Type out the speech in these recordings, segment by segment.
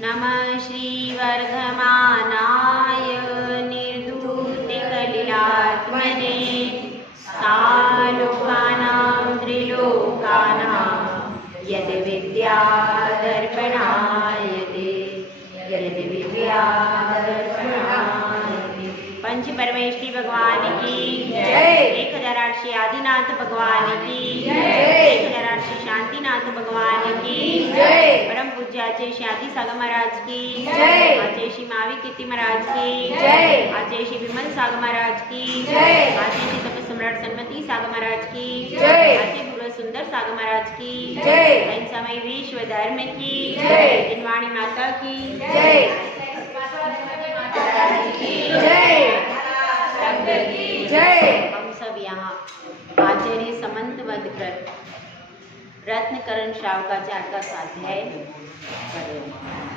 नमः श्रीवर्धमानाय निर्धूतकलिलात्मने सालोकानां त्रिलोकानां यद्विद्यादर्पणायते पंच परमेश्वरी भगवान की जय। 1008 आदिनाथ भगवान की जय। 1008 शांतिनाथ भगवान की जय। परम पूज्य आचार्य श्री आदि सागर महाराज की जय। आचार्य श्री मावी कीर्ति महाराज की जय। आचार्य श्री विमल सागर महाराज की जय। आचार्य श्री तप सम्राट सन्मति सागर महाराज की जय। आचार्य गुरु सुंदर सागर महाराज की जय। समय विश्व धर्म की जय। दिनवाणी माता की जय। जय। हम सब यहाँ आचार्य समंतवद कर रत्नकरण श्रावकाचार्य का स्वाध्याय कर रहे हैं।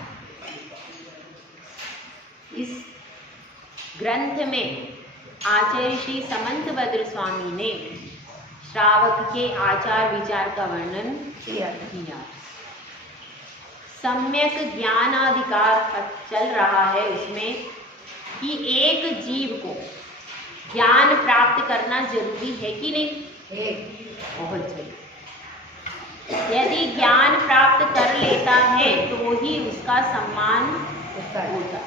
इस ग्रंथ में आचार्य श्री समंतभद्र स्वामी ने श्रावक के आचार विचार का वर्णन किया। सम्यक ज्ञानाधिकार चल रहा है उसमें कि एक जीव को ज्ञान प्राप्त करना जरूरी है कि नहीं? बहुत जरूरी। यदि ज्ञान प्राप्त कर लेता है तो ही उसका सम्मान होता।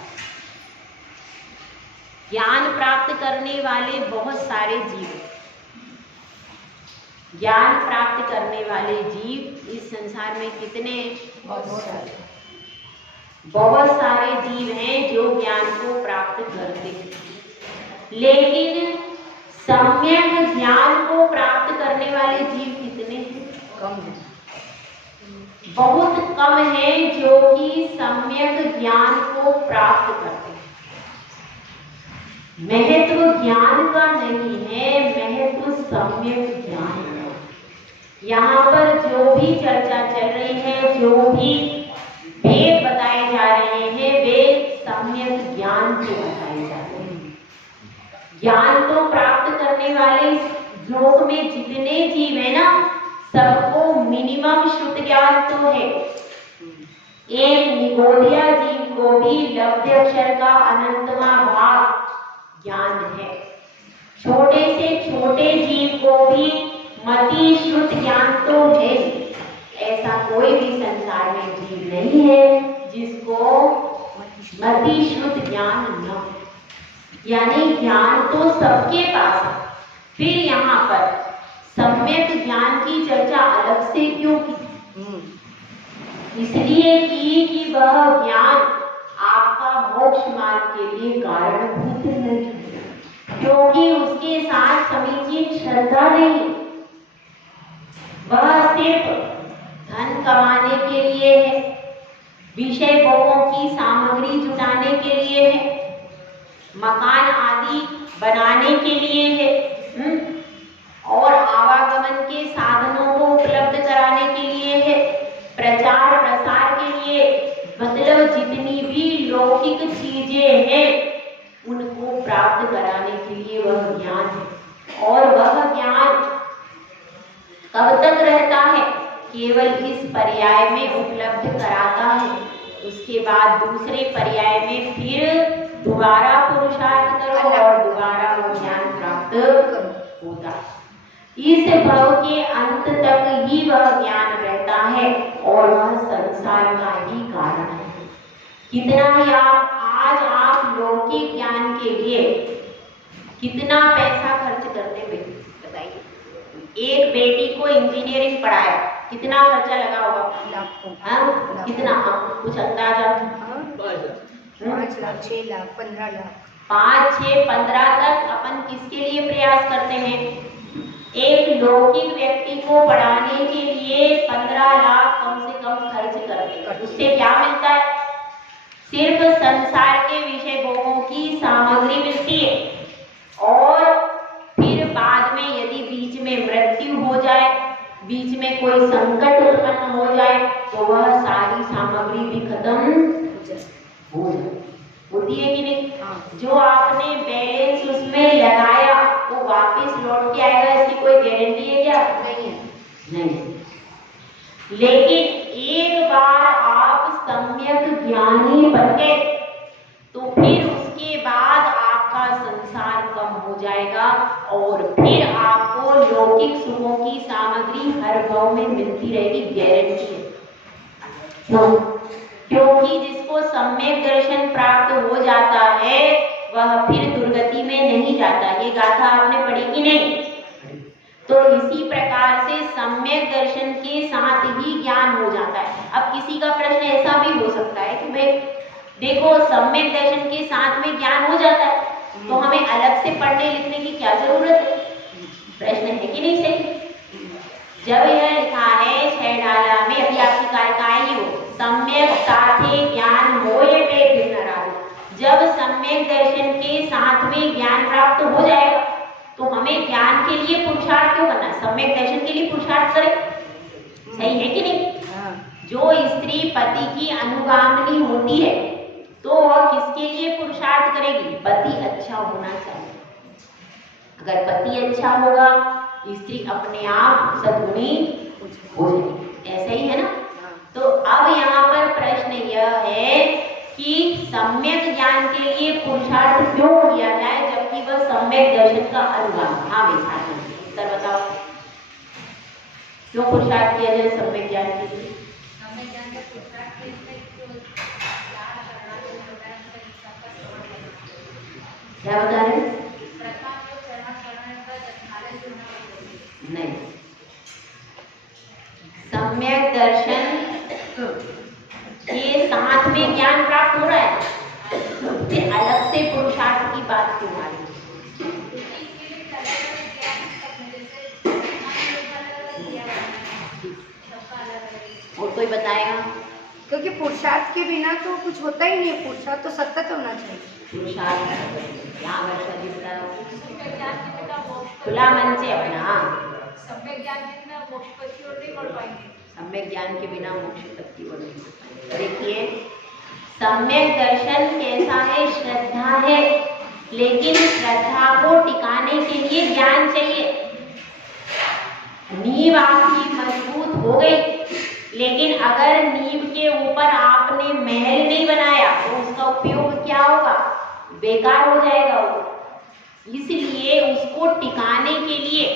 ज्ञान प्राप्त करने वाले बहुत सारे जीव, ज्ञान प्राप्त करने वाले जीव इस संसार में कितने? बहुत सारे जीव हैं जो ज्ञान को प्राप्त करते हैं, लेकिन सम्यक ज्ञान को प्राप्त करने वाले जीव कितने हैं? कम हैं। बहुत कम हैं जो कि सम्यक ज्ञान को प्राप्त करते हैं। महत्व ज्ञान का नहीं है, महत्व सम्यक ज्ञान का। यहाँ पर जो भी चर्चा चल रही है, जो भी भेद बताए जा रहे हैं, वे सम्यक ज्ञान को बताए जा रहे हैं। ज्ञान को प्राप्त करने वाले लोक में जितने जीव है ना, सबको मिनिमम शुद्ध ज्ञान तो है। एक निगोदिया जीव को भी लब्ध अक्षर का अनंतमा भाग ज्ञान है। छोटे से छोटे जीव को भी मति शुद्ध ज्ञान तो है। ऐसा कोई भी संसार में जीव नहीं है जिसको मति शुद्ध ज्ञान न हो। यानी ज्ञान तो सबके पास है। फिर यहाँ पर सम्यक ज्ञान की चर्चा अलग से क्यों की? इसलिए की कि वह ज्ञान आपका मोक्ष मार्ग के लिए कारणभूत नहीं, क्योंकि उसके साथ समीचीन श्रद्धा नहीं। वह सिर्फ धन कमाने के लिए है, विषय भोगों की सामग्री जुटाने के लिए है, मकान आदि बनाने के लिए है, और आवागमन के साधनों को उपलब्ध कराने के लिए है, प्रचार प्रसार के लिए, मतलब जितनी भी लौकिक चीजें हैं उनको प्राप्त कराने के लिए वह ज्ञान है। और वह ज्ञान कब तक रहता है? केवल इस पर्याय में उपलब्ध कराता है। उसके बाद दूसरे पर्याय में फिर दोबारा पुरुषार्थ करो और दोबारा वो ज्ञान प्राप्त होता है। इस भव के अंत तक ही वह ज्ञान रहता है और वह संसार का ही कारण है। कितना ही आज आप लौकिक ज्ञान के लिए कितना पैसा खर्च करते हैं बताइए। एक बेटी को इंजीनियरिंग पढ़ाया, कितना खर्चा लगा होगा? लाखों। कितना? कुछ अंदाजा? 5 लाख, 6 लाख, 15 लाख। 5, 6, 15 तक अपन किसके लिए प्रयास करते हैं? एक लौकिक व्यक्ति को पढ़ाने के लिए 15 लाख कम से कम खर्च करते हैं। उससे क्या मिलता है? सिर्फ संसार के विषय भोगों की सामग्री मिलती है, और फिर बाद में यदि बीच में मृत्यु हो जाए, बीच में कोई संकट उत्पन्न हो जाए, तो वह सारी सामग्री भी खत्म हो जाए। होती है कि नहीं? जो आपने बैलेंस उसमें लगाया वो वापस लौट के आएगा, इसकी कोई गारंटी है क्या? नहीं है। लेकिन एक बार आप सम्यक ज्ञानी बन गए तो फिर उसके बाद आपका संसार कम हो जाएगा और फिर आपको लौकिक सुखों की सामग्री हर भाव में मिलती रहेगी, गारंटी है। क्यों? क्योंकि जिसको सम्यक दर्शन प्राप्त हो जाता है वह फिर दुर्गति में नहीं जाता। ये गाथा आपने पढ़ी कि नहीं? तो इसी प्रकार से सम्यक दर्शन के साथ ही ज्ञान हो जाता है। अब किसी का प्रश्न ऐसा भी हो सकता है कि भाई देखो सम्यक दर्शन के साथ में ज्ञान हो जाता है तो हमें अलग से पढ़ने लिखने की क्या जरूरत है? प्रश्न है कि नहीं सही? जब यह लिखा है 6 डाला में, अभी आपकी कारिका आई हो, सम्यक साथे ज्ञान होए पे भिन्न राहु। जब सम्यक दर्शन के साथ में ज्ञान प्राप्त हो जाएगा तो हमें ज्ञान के लिए पुरुषार्थ क्यों करना? सम्यक दर्शन के लिए पुरुषार्थ करें, सही है कि नहीं? जो स्त्री पति की अनुगामिनी होती है तो वह किसके लिए पुरुषार्थ करेगी? पति अच्छा होना चाहिए। अगर पति अच्छा होगा स्त्री अपने आप सद्गुणी हो जाएगी, ऐसा ही है ना? तो अब यहाँ पर प्रश्न यह है कि सम्यक ज्ञान के लिए पुरुषार्थ क्यों किया जाए जबकि वह सम्यक दर्शन का अनुगामी? हाँ भाई, उत्तर बताओ, क्यों पुरुषार्थ किया जाए सम्यक ज्ञान के लिए? क्या बता रहे हैं? नहीं, सम्यक दर्शन के साथ में ज्ञान प्राप्त हो रहा है फिर अलग से पुरुषार्थ की बात क्यों आ रही है? और कोई बताएगा? क्योंकि पुरुषार्थ के बिना तो कुछ होता ही नहीं है, पुरुषार्थ तो सतत होना चाहिए। पुरुषार्थ यहाँ वर्षा जी बताओ, खुला मन से अपना। सम्यक ज्ञान के बिना मोक्ष पथ की ओर नहीं बढ़ पाएंगे। सम्यक ज्ञान के बिना मोक्ष तक की ओर नहीं। देखिए सम्यक दर्शन कैसा है? श्रद्धा है, लेकिन श्रद्धा को टिकाने के लिए ज्ञान चाहिए। नींव आपकी मजबूत हो गई लेकिन अगर नींव के ऊपर आपने महल नहीं बनाया तो उसका उपयोग क्या होगा? बेकार हो जाएगा वो। इसलिए उसको टिकाने के लिए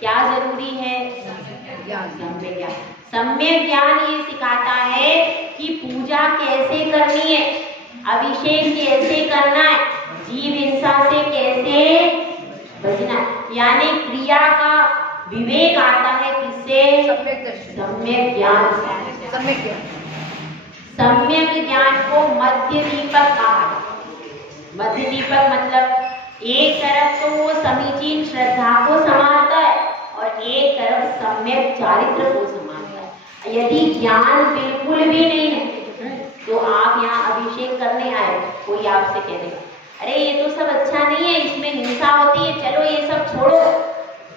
क्या जरूरी है? सम्यक ज्ञान। सम्यक ज्ञान ये सिखाता है कि पूजा कैसे करनी है, अभिषेक कैसे करना है, जीव हिंसा से कैसे बचना है। यानी क्रिया का विवेक आता है किससे? सम्यक ज्ञान। सम्यक ज्ञान, सम्यक ज्ञान को मध्य दीपक कहा है। मध्य दीपक मतलब एक तरफ तो वो समीचीन श्रद्धा को संभालता है और एक तरफ सम्यक चारित्र को संभालता है। यदि ज्ञान बिल्कुल भी नहीं है तो आप यहाँ अभिषेक करने आए, कोई आपसे कह देगा अरे ये तो सब अच्छा नहीं है, इसमें हिंसा होती है, चलो ये सब छोड़ो,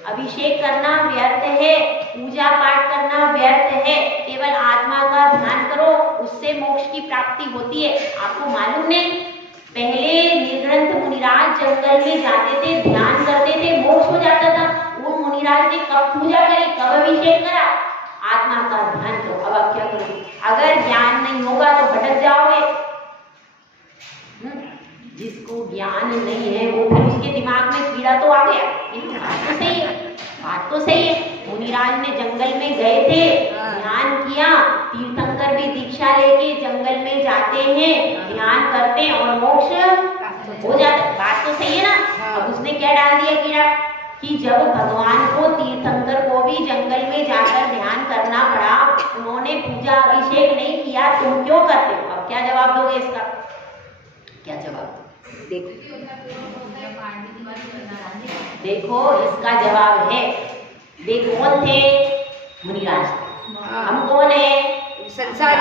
अभिषेक करना व्यर्थ है, पूजा पाठ करना व्यर्थ है, केवल आत्मा का ध्यान करो, उससे मोक्ष की प्राप्ति होती है। आपको मालूम नहीं, पहले निर्ग्रंथ मुनिराज जंगल में जाते थे, ध्यान करते थे, मोक्ष हो जाता था। वो मुनिराज ने कब पूजा करी, कब अभिषेक करा? आत्मा का ध्यान करो। अब आप क्या करोगे? अगर ज्ञान नहीं होगा तो भटक जाओगे। जिसको ज्ञान नहीं है वो फिर उसके दिमाग में कीड़ा तो आ गया। बात तो सही है, बात तो सही है। मुनिराज ने जंगल में गए थे, ध्यान किया, तीर्थंकर भी दीक्षा लेके जंगल में जाते हैं, ध्यान करते हैं और मोक्ष हो जाता है। बात तो सही है ना? अब उसने क्या डाल दिया कीड़ा कि जब भगवान को, तीर्थंकर को भी जंगल में जाकर ध्यान करना पड़ा, उन्होंने पूजा अभिषेक नहीं किया, तुम क्यों करते हो? अब क्या जवाब दोगे इसका? क्या जवाब? देखो इसका जवाब है, वे कौन थे? मुनिराज। हम कौन है? संसार।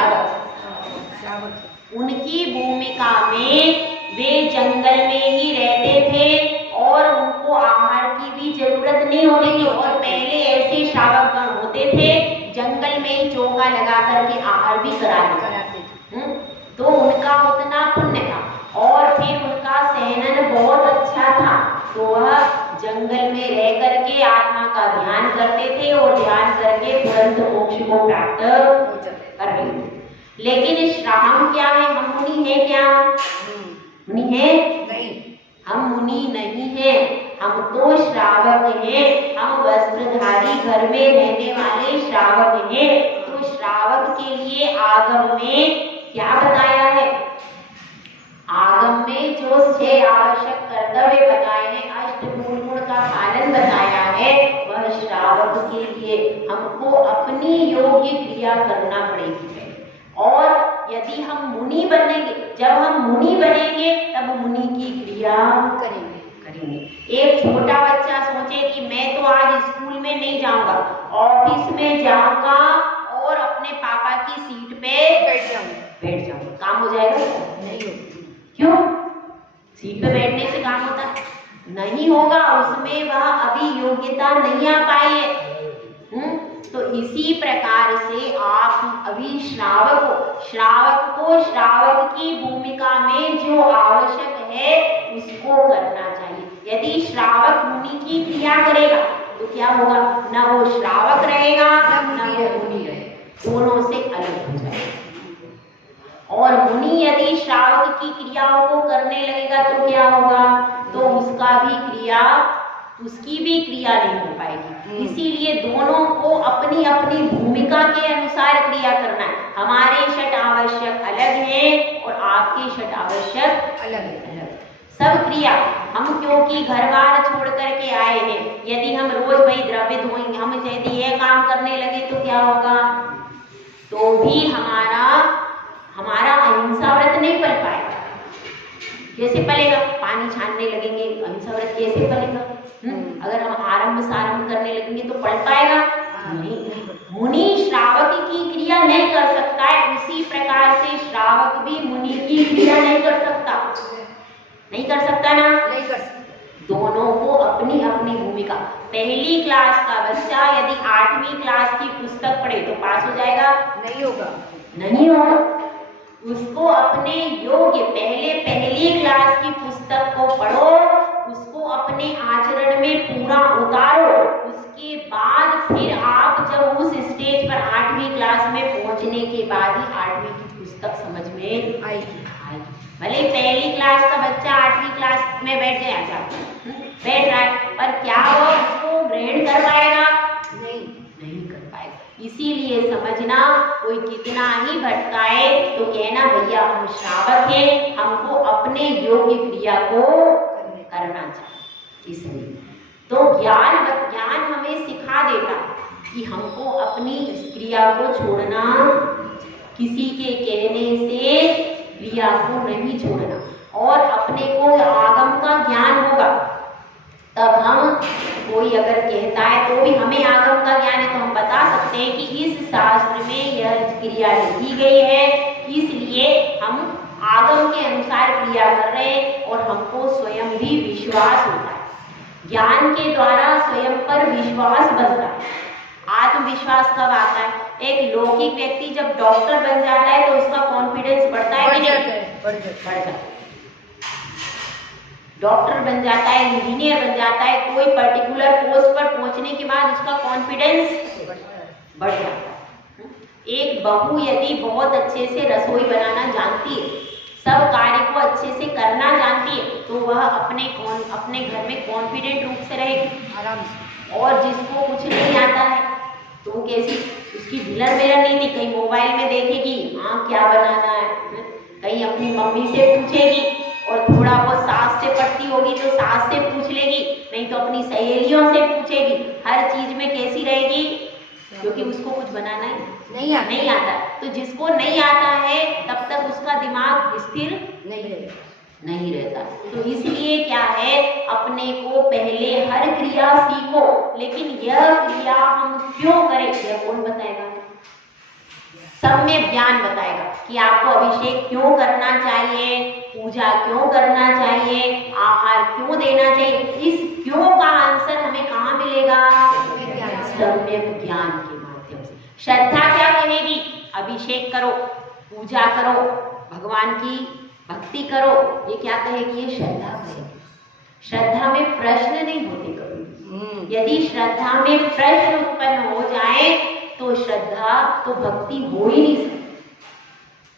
उनकी भूमिका में वे जंगल में ही रहते थे और उनको आहार की भी जरूरत नहीं होती थी। और पहले ऐसे श्रावकगण होते थे जंगल में ही चौका लगा करके आहार भी कराते थे। तो उनका उतना पुण्य था और फिर उनका सहनन बहुत अच्छा था, तो वह जंगल में रह करके आत्मा का ध्यान करते थे और ध्यान करके तुरंत मोक्ष को प्राप्त कर रहे थे। लेकिन हम क्या है, हम मुनि है क्या? मुनि है नहीं, हम मुनि नहीं है, हम तो श्रावक हैं, हम वस्त्रधारी घर में रहने वाले श्रावक हैं। तो श्रावक के लिए आगम में क्या बताया है? आगम में जो 6 आवश्यक कर्तव्य बताए हैं, अष्टभुज गुण का पालन बताया है, वह श्रावक के लिए हमको अपनी योग्य क्रिया करना पड़ेगी। और यदि हम मुनि बनेंगे, जब हम मुनि बनेंगे तब मुनि की क्रिया करेंगे। एक छोटा बच्चा सोचे कि मैं तो आज स्कूल में नहीं जाऊंगा, ऑफिस में जाऊंगा और अपने पापा की सीट पे बैठ जाऊंगा, काम हो जाएगा? नहीं होगा। क्यों? सीट पे बैठने से काम होता है? नहीं होगा, उसमें वह अभी योग्यता नहीं आ पाई है। तो इसी प्रकार से आप अभी श्रावक को श्रावक की भूमिका में जो आवश्यक है उसको करना चाहिए। यदि श्रावक मुनि की क्रिया करेगा तो क्या होगा? न वो श्रावक रहेगा न वो मुनि रहेगा, दोनों से अलग हो जाएगा। और मुनि यदि श्रावक की क्रियाओं को करने लगेगा तो क्या होगा? तो उसकी भी क्रिया नहीं हो पाएगी। इसीलिए दोनों को अपनी अपनी भूमिका के अनुसार क्रिया करना है। हमारे षट आवश्यक अलग हैं और आपके षट आवश्यक अलग। सब क्रिया हम क्योंकि घर बार छोड़ करके आए हैं, यदि हम रोज वही द्रव्य धोएंगे, हम यदि यह काम करने लगे तो क्या होगा? तो भी हमारा अहिंसा व्रत नहीं पल पाएगा। कैसे पलेगा? पानी छानने लगेंगे, अहिंसा व्रत कैसे पलेगा? अगर हम आरंभ सारंभ करने लगेंगे तो पढ़ पाएगा? नहीं। मुनि श्रावक की क्रिया नहीं कर सकता है, उसी प्रकार से श्रावक भी मुनि की क्रिया नहीं कर सकता ना? नहीं कर सकता। दोनों को अपनी अपनी भूमिका। पहली क्लास का बच्चा यदि 8वीं क्लास की पुस्तक पढ़े तो पास हो जाएगा? नहीं होगा। उसको अपने योग्य पहली क्लास की पुस्तक को पढ़ो, उसको अपने आचरण में पूरा उतारो, उसके बाद फिर आप जब उस स्टेज पर 8वीं क्लास में पहुंचने के बाद ही 8वीं की पुस्तक समझ में आएगी। भले पहली क्लास का बच्चा 8वीं क्लास में बैठ रहा है, पर क्या वो उसको ग्रहण कर पाएगा? नहीं कर पाएगा। इसीलिए समझना, कोई कितना ही भटकाए तो कहना भैया हम श्रावक हैं, हमको अपने योग्य क्रिया को करना चाहिए। इसलिए तो ज्ञान हमें सिखा देता कि हमको अपनी क्रिया को छोड़ना, किसी के कहने से क्रिया को नहीं छोड़ना। और अपने को आगम का ज्ञान होगा तब हम, कोई अगर कहता है तो भी हमें आगम का ज्ञान है तो हम बता सकते हैं कि इस शास्त्र में यह क्रिया लिखी गई है, इसलिए हम आगम के अनुसार क्रिया कर रहे हैं और हमको स्वयं भी विश्वास होता है। ज्ञान के द्वारा स्वयं पर विश्वास बनता है। आत्मविश्वास कब आता है? एक लौकिक व्यक्ति जब डॉक्टर बन जाता है तो उसका कॉन्फिडेंस बढ़ता है कि नहीं? बढ़ जाता है। डॉक्टर बन जाता है, इंजीनियर बन जाता है, कोई पर्टिकुलर पोस्ट पर पहुंचने के बाद उसका कॉन्फिडेंस बढ़ जाता है। एक बहू यदि बहुत अच्छे से रसोई बनाना जानती है, सब कार्य को अच्छे से करना जानती है, तो वह अपने घर में कॉन्फिडेंट रूप से रहेगी, आराम से। और जिसको कुछ नहीं आता है तो कैसी उसकी ढिलर मेरा नहीं थी, कहीं मोबाइल में देखेगी हाँ क्या बनाना है, कहीं अपनी मम्मी से पूछेगी, और थोड़ा बहुत सास से पढ़ती होगी तो सास से पूछ लेगी, नहीं तो अपनी सहेलियों से पूछेगी। हर चीज में कैसी रहेगी? क्योंकि उसको कुछ बनाना नहीं आता। तो जिसको नहीं आता है तब तक उसका दिमाग स्थिर नहीं रहता। तो इसलिए क्या है, अपने को पहले हर क्रिया सीखो, लेकिन यह क्रिया हम क्यों करें यह कौन बताएगा? सब में ज्ञान बताएगा कि आपको अभिषेक क्यों करना चाहिए, पूजा क्यों करना चाहिए, आहार क्यों देना चाहिए। इस क्यों का आंसर हमें कहाँ मिलेगा? सम्यक ज्ञान के माध्यम से। श्रद्धा क्या कहेगी? अभिषेक करो, पूजा करो, भगवान की भक्ति करो, ये क्या कहेगी? ये श्रद्धा कहेगी। श्रद्धा में प्रश्न नहीं होते कभी। यदि श्रद्धा में प्रश्न उत्पन्न हो जाए तो श्रद्धा तो भक्ति हो ही नहीं सकती।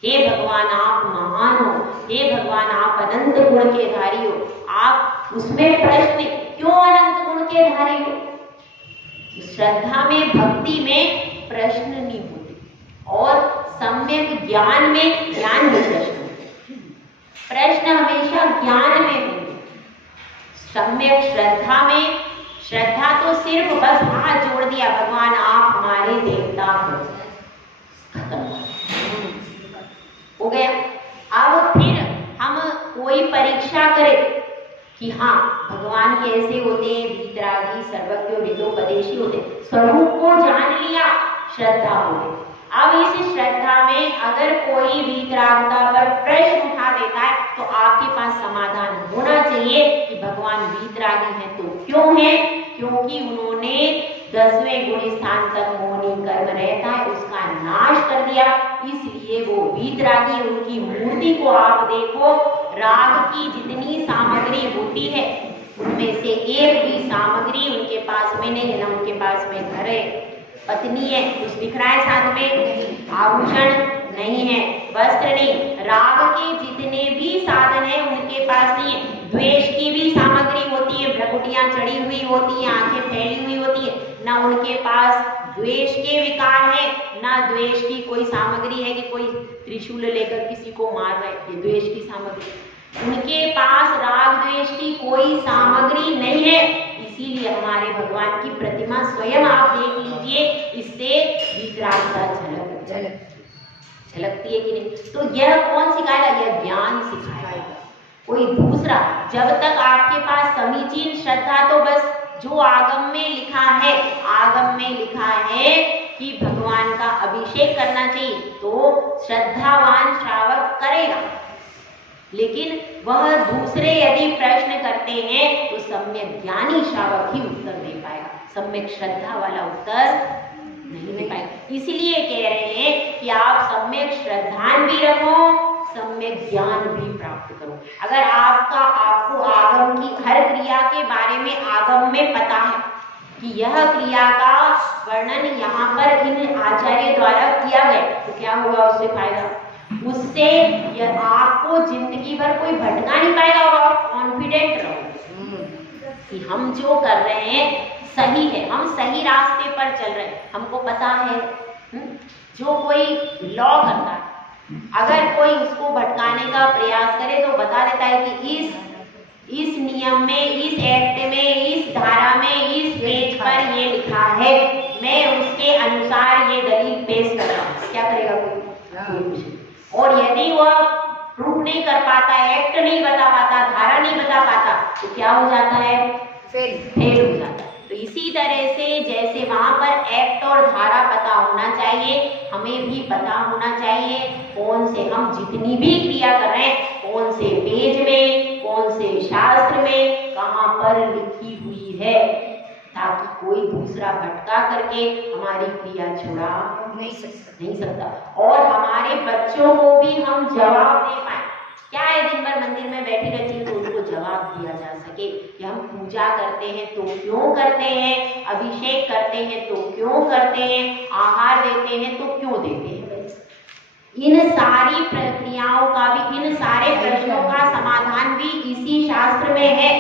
हे भगवान आप महान हो, हे भगवान आप अनंत गुण के धारी हो। आप उसमें प्रश्न क्यों अनंत गुण के धारी हो? श्रद्धा में, भक्ति में प्रश्न नहीं होते और सम्यक ज्ञान में ज्ञान में प्रश्न होते। प्रश्न हमेशा ज्ञान में होते। सम्यक श्रद्धा में, श्रद्धा तो सिर्फ बस हाथ जोड़ दिया, भगवान आप हमारे देवता हो, खत्म हो गया। अब फिर हम कोई परीक्षा करें कि हाँ भगवान कैसे होते हैं, वीतरागी सर्वज्ञ वेदोपदेशी होते, स्वरूप को जान लिया, श्रद्धा हो गई। अब इस श्रद्धा में अगर कोई वीतरागता पर प्रश्न उठा देता है तो आपके पास समाधान होना चाहिए कि भगवान वीतरागी हैं तो क्यों है? क्योंकि उन्होंने 10वें गुण स्थान तक मोहनी कर्म रहता है उसका नाश कर दिया, इसलिए वो वीतरागी। उनकी मूर्ति को आप देखो, राग की जितनी सामग्री होती है उनमें से एक भी सामग्री उनके पास में नहीं है, ना उनके पास में घर है, पत्नी है, कुछ दिख रहा है साथ में, आभूषण नहीं है, वस्त्र नहीं, राग के जितने भी साधन है उनके पास नहीं है। द्वेष की भी सामग्री होती है, भ्रकुटियां चढ़ी हुई होती है, आंखें फैली हुई होती है, ना उनके पास द्वेष के विकार है, ना द्वेष की कोई सामग्री है कि कोई त्रिशूल लेकर किसी को मार रहे, ये द्वेष की सामग्री। उनके पास राग द्वेष की कोई सामग्री नहीं है, इसीलिए हमारे भगवान की प्रतिमा स्वयं आप देख लीजिए, इससे वीतरागता झलकती है कि नहीं? तो यह कौन सिखाएगा? यह ज्ञान सिखाएगा, कोई दूसरा। जब तक आपके पास समीचीन श्रद्धा, तो बस जो आगम में लिखा है, आगम में लिखा है कि भगवान का अभिषेक करना चाहिए तो श्रद्धावान श्रावक करेगा, लेकिन वह दूसरे यदि प्रश्न करते हैं तो सम्यक ज्ञानी श्रावक ही उत्तर दे पाएगा, सम्यक श्रद्धा वाला उत्तर नहीं दे पाएगा। इसलिए कह रहे हैं कि आप सम्यक श्रद्धान भी रखो, सम्यक ज्ञान भी प्राप्त करो। अगर आपको आगम की हर क्रिया के बारे में आगम में पता है कि यह क्रिया का वर्णन यहाँ पर इन आचार्य द्वारा किया गया, तो क्या होगा उससे फायदा? उससे यह आपको जिंदगी भर कोई भटका नहीं पाएगा और आप कॉन्फिडेंट रहो कि हम जो कर रहे हैं सही है, हम सही रास्ते पर चल रहे हैं, हमको पता है। जो कोई लॉ करता है, अगर कोई उसको भटकाने का प्रयास करे तो बता देता है कि इस नियम में, इस एक्ट में, इस धारा में, इस पेज पर ये लिखा है, मैं उसके अनुसार ये दलील पेश कर रहा हूँ। क्या करेगा कोई? और यदि वह प्रूफ नहीं कर पाता, एक्ट नहीं बता पाता, धारा नहीं बता पाता, तो क्या हो जाता है? फेल हो जाता है। तो इसी तरह से जैसे वहां पर एक्ट और धारा पता होना चाहिए, हमें भी पता होना चाहिए कौन से हम जितनी भी क्रिया कर रहे हैं, कौन से पेज में, कौन से शास्त्र में, कहाँ पर लिखी हुई है, ताकि कोई दूसरा भटका करके हमारी क्रिया छुड़ा नहीं सकता। और हमारे बच्चों को भी हम जवाब दे पाए। क्या है, दिन भर मंदिर में बैठी रहती है तो उनको जवाब दिया जा सके कि हम पूजा करते हैं तो क्यों करते हैं, अभिषेक करते हैं तो क्यों करते हैं, आहार देते हैं तो क्यों देते हैं। इन सारी प्रक्रियाओं का भी, इन सारे प्रश्नों का समाधान भी इसी शास्त्र में है।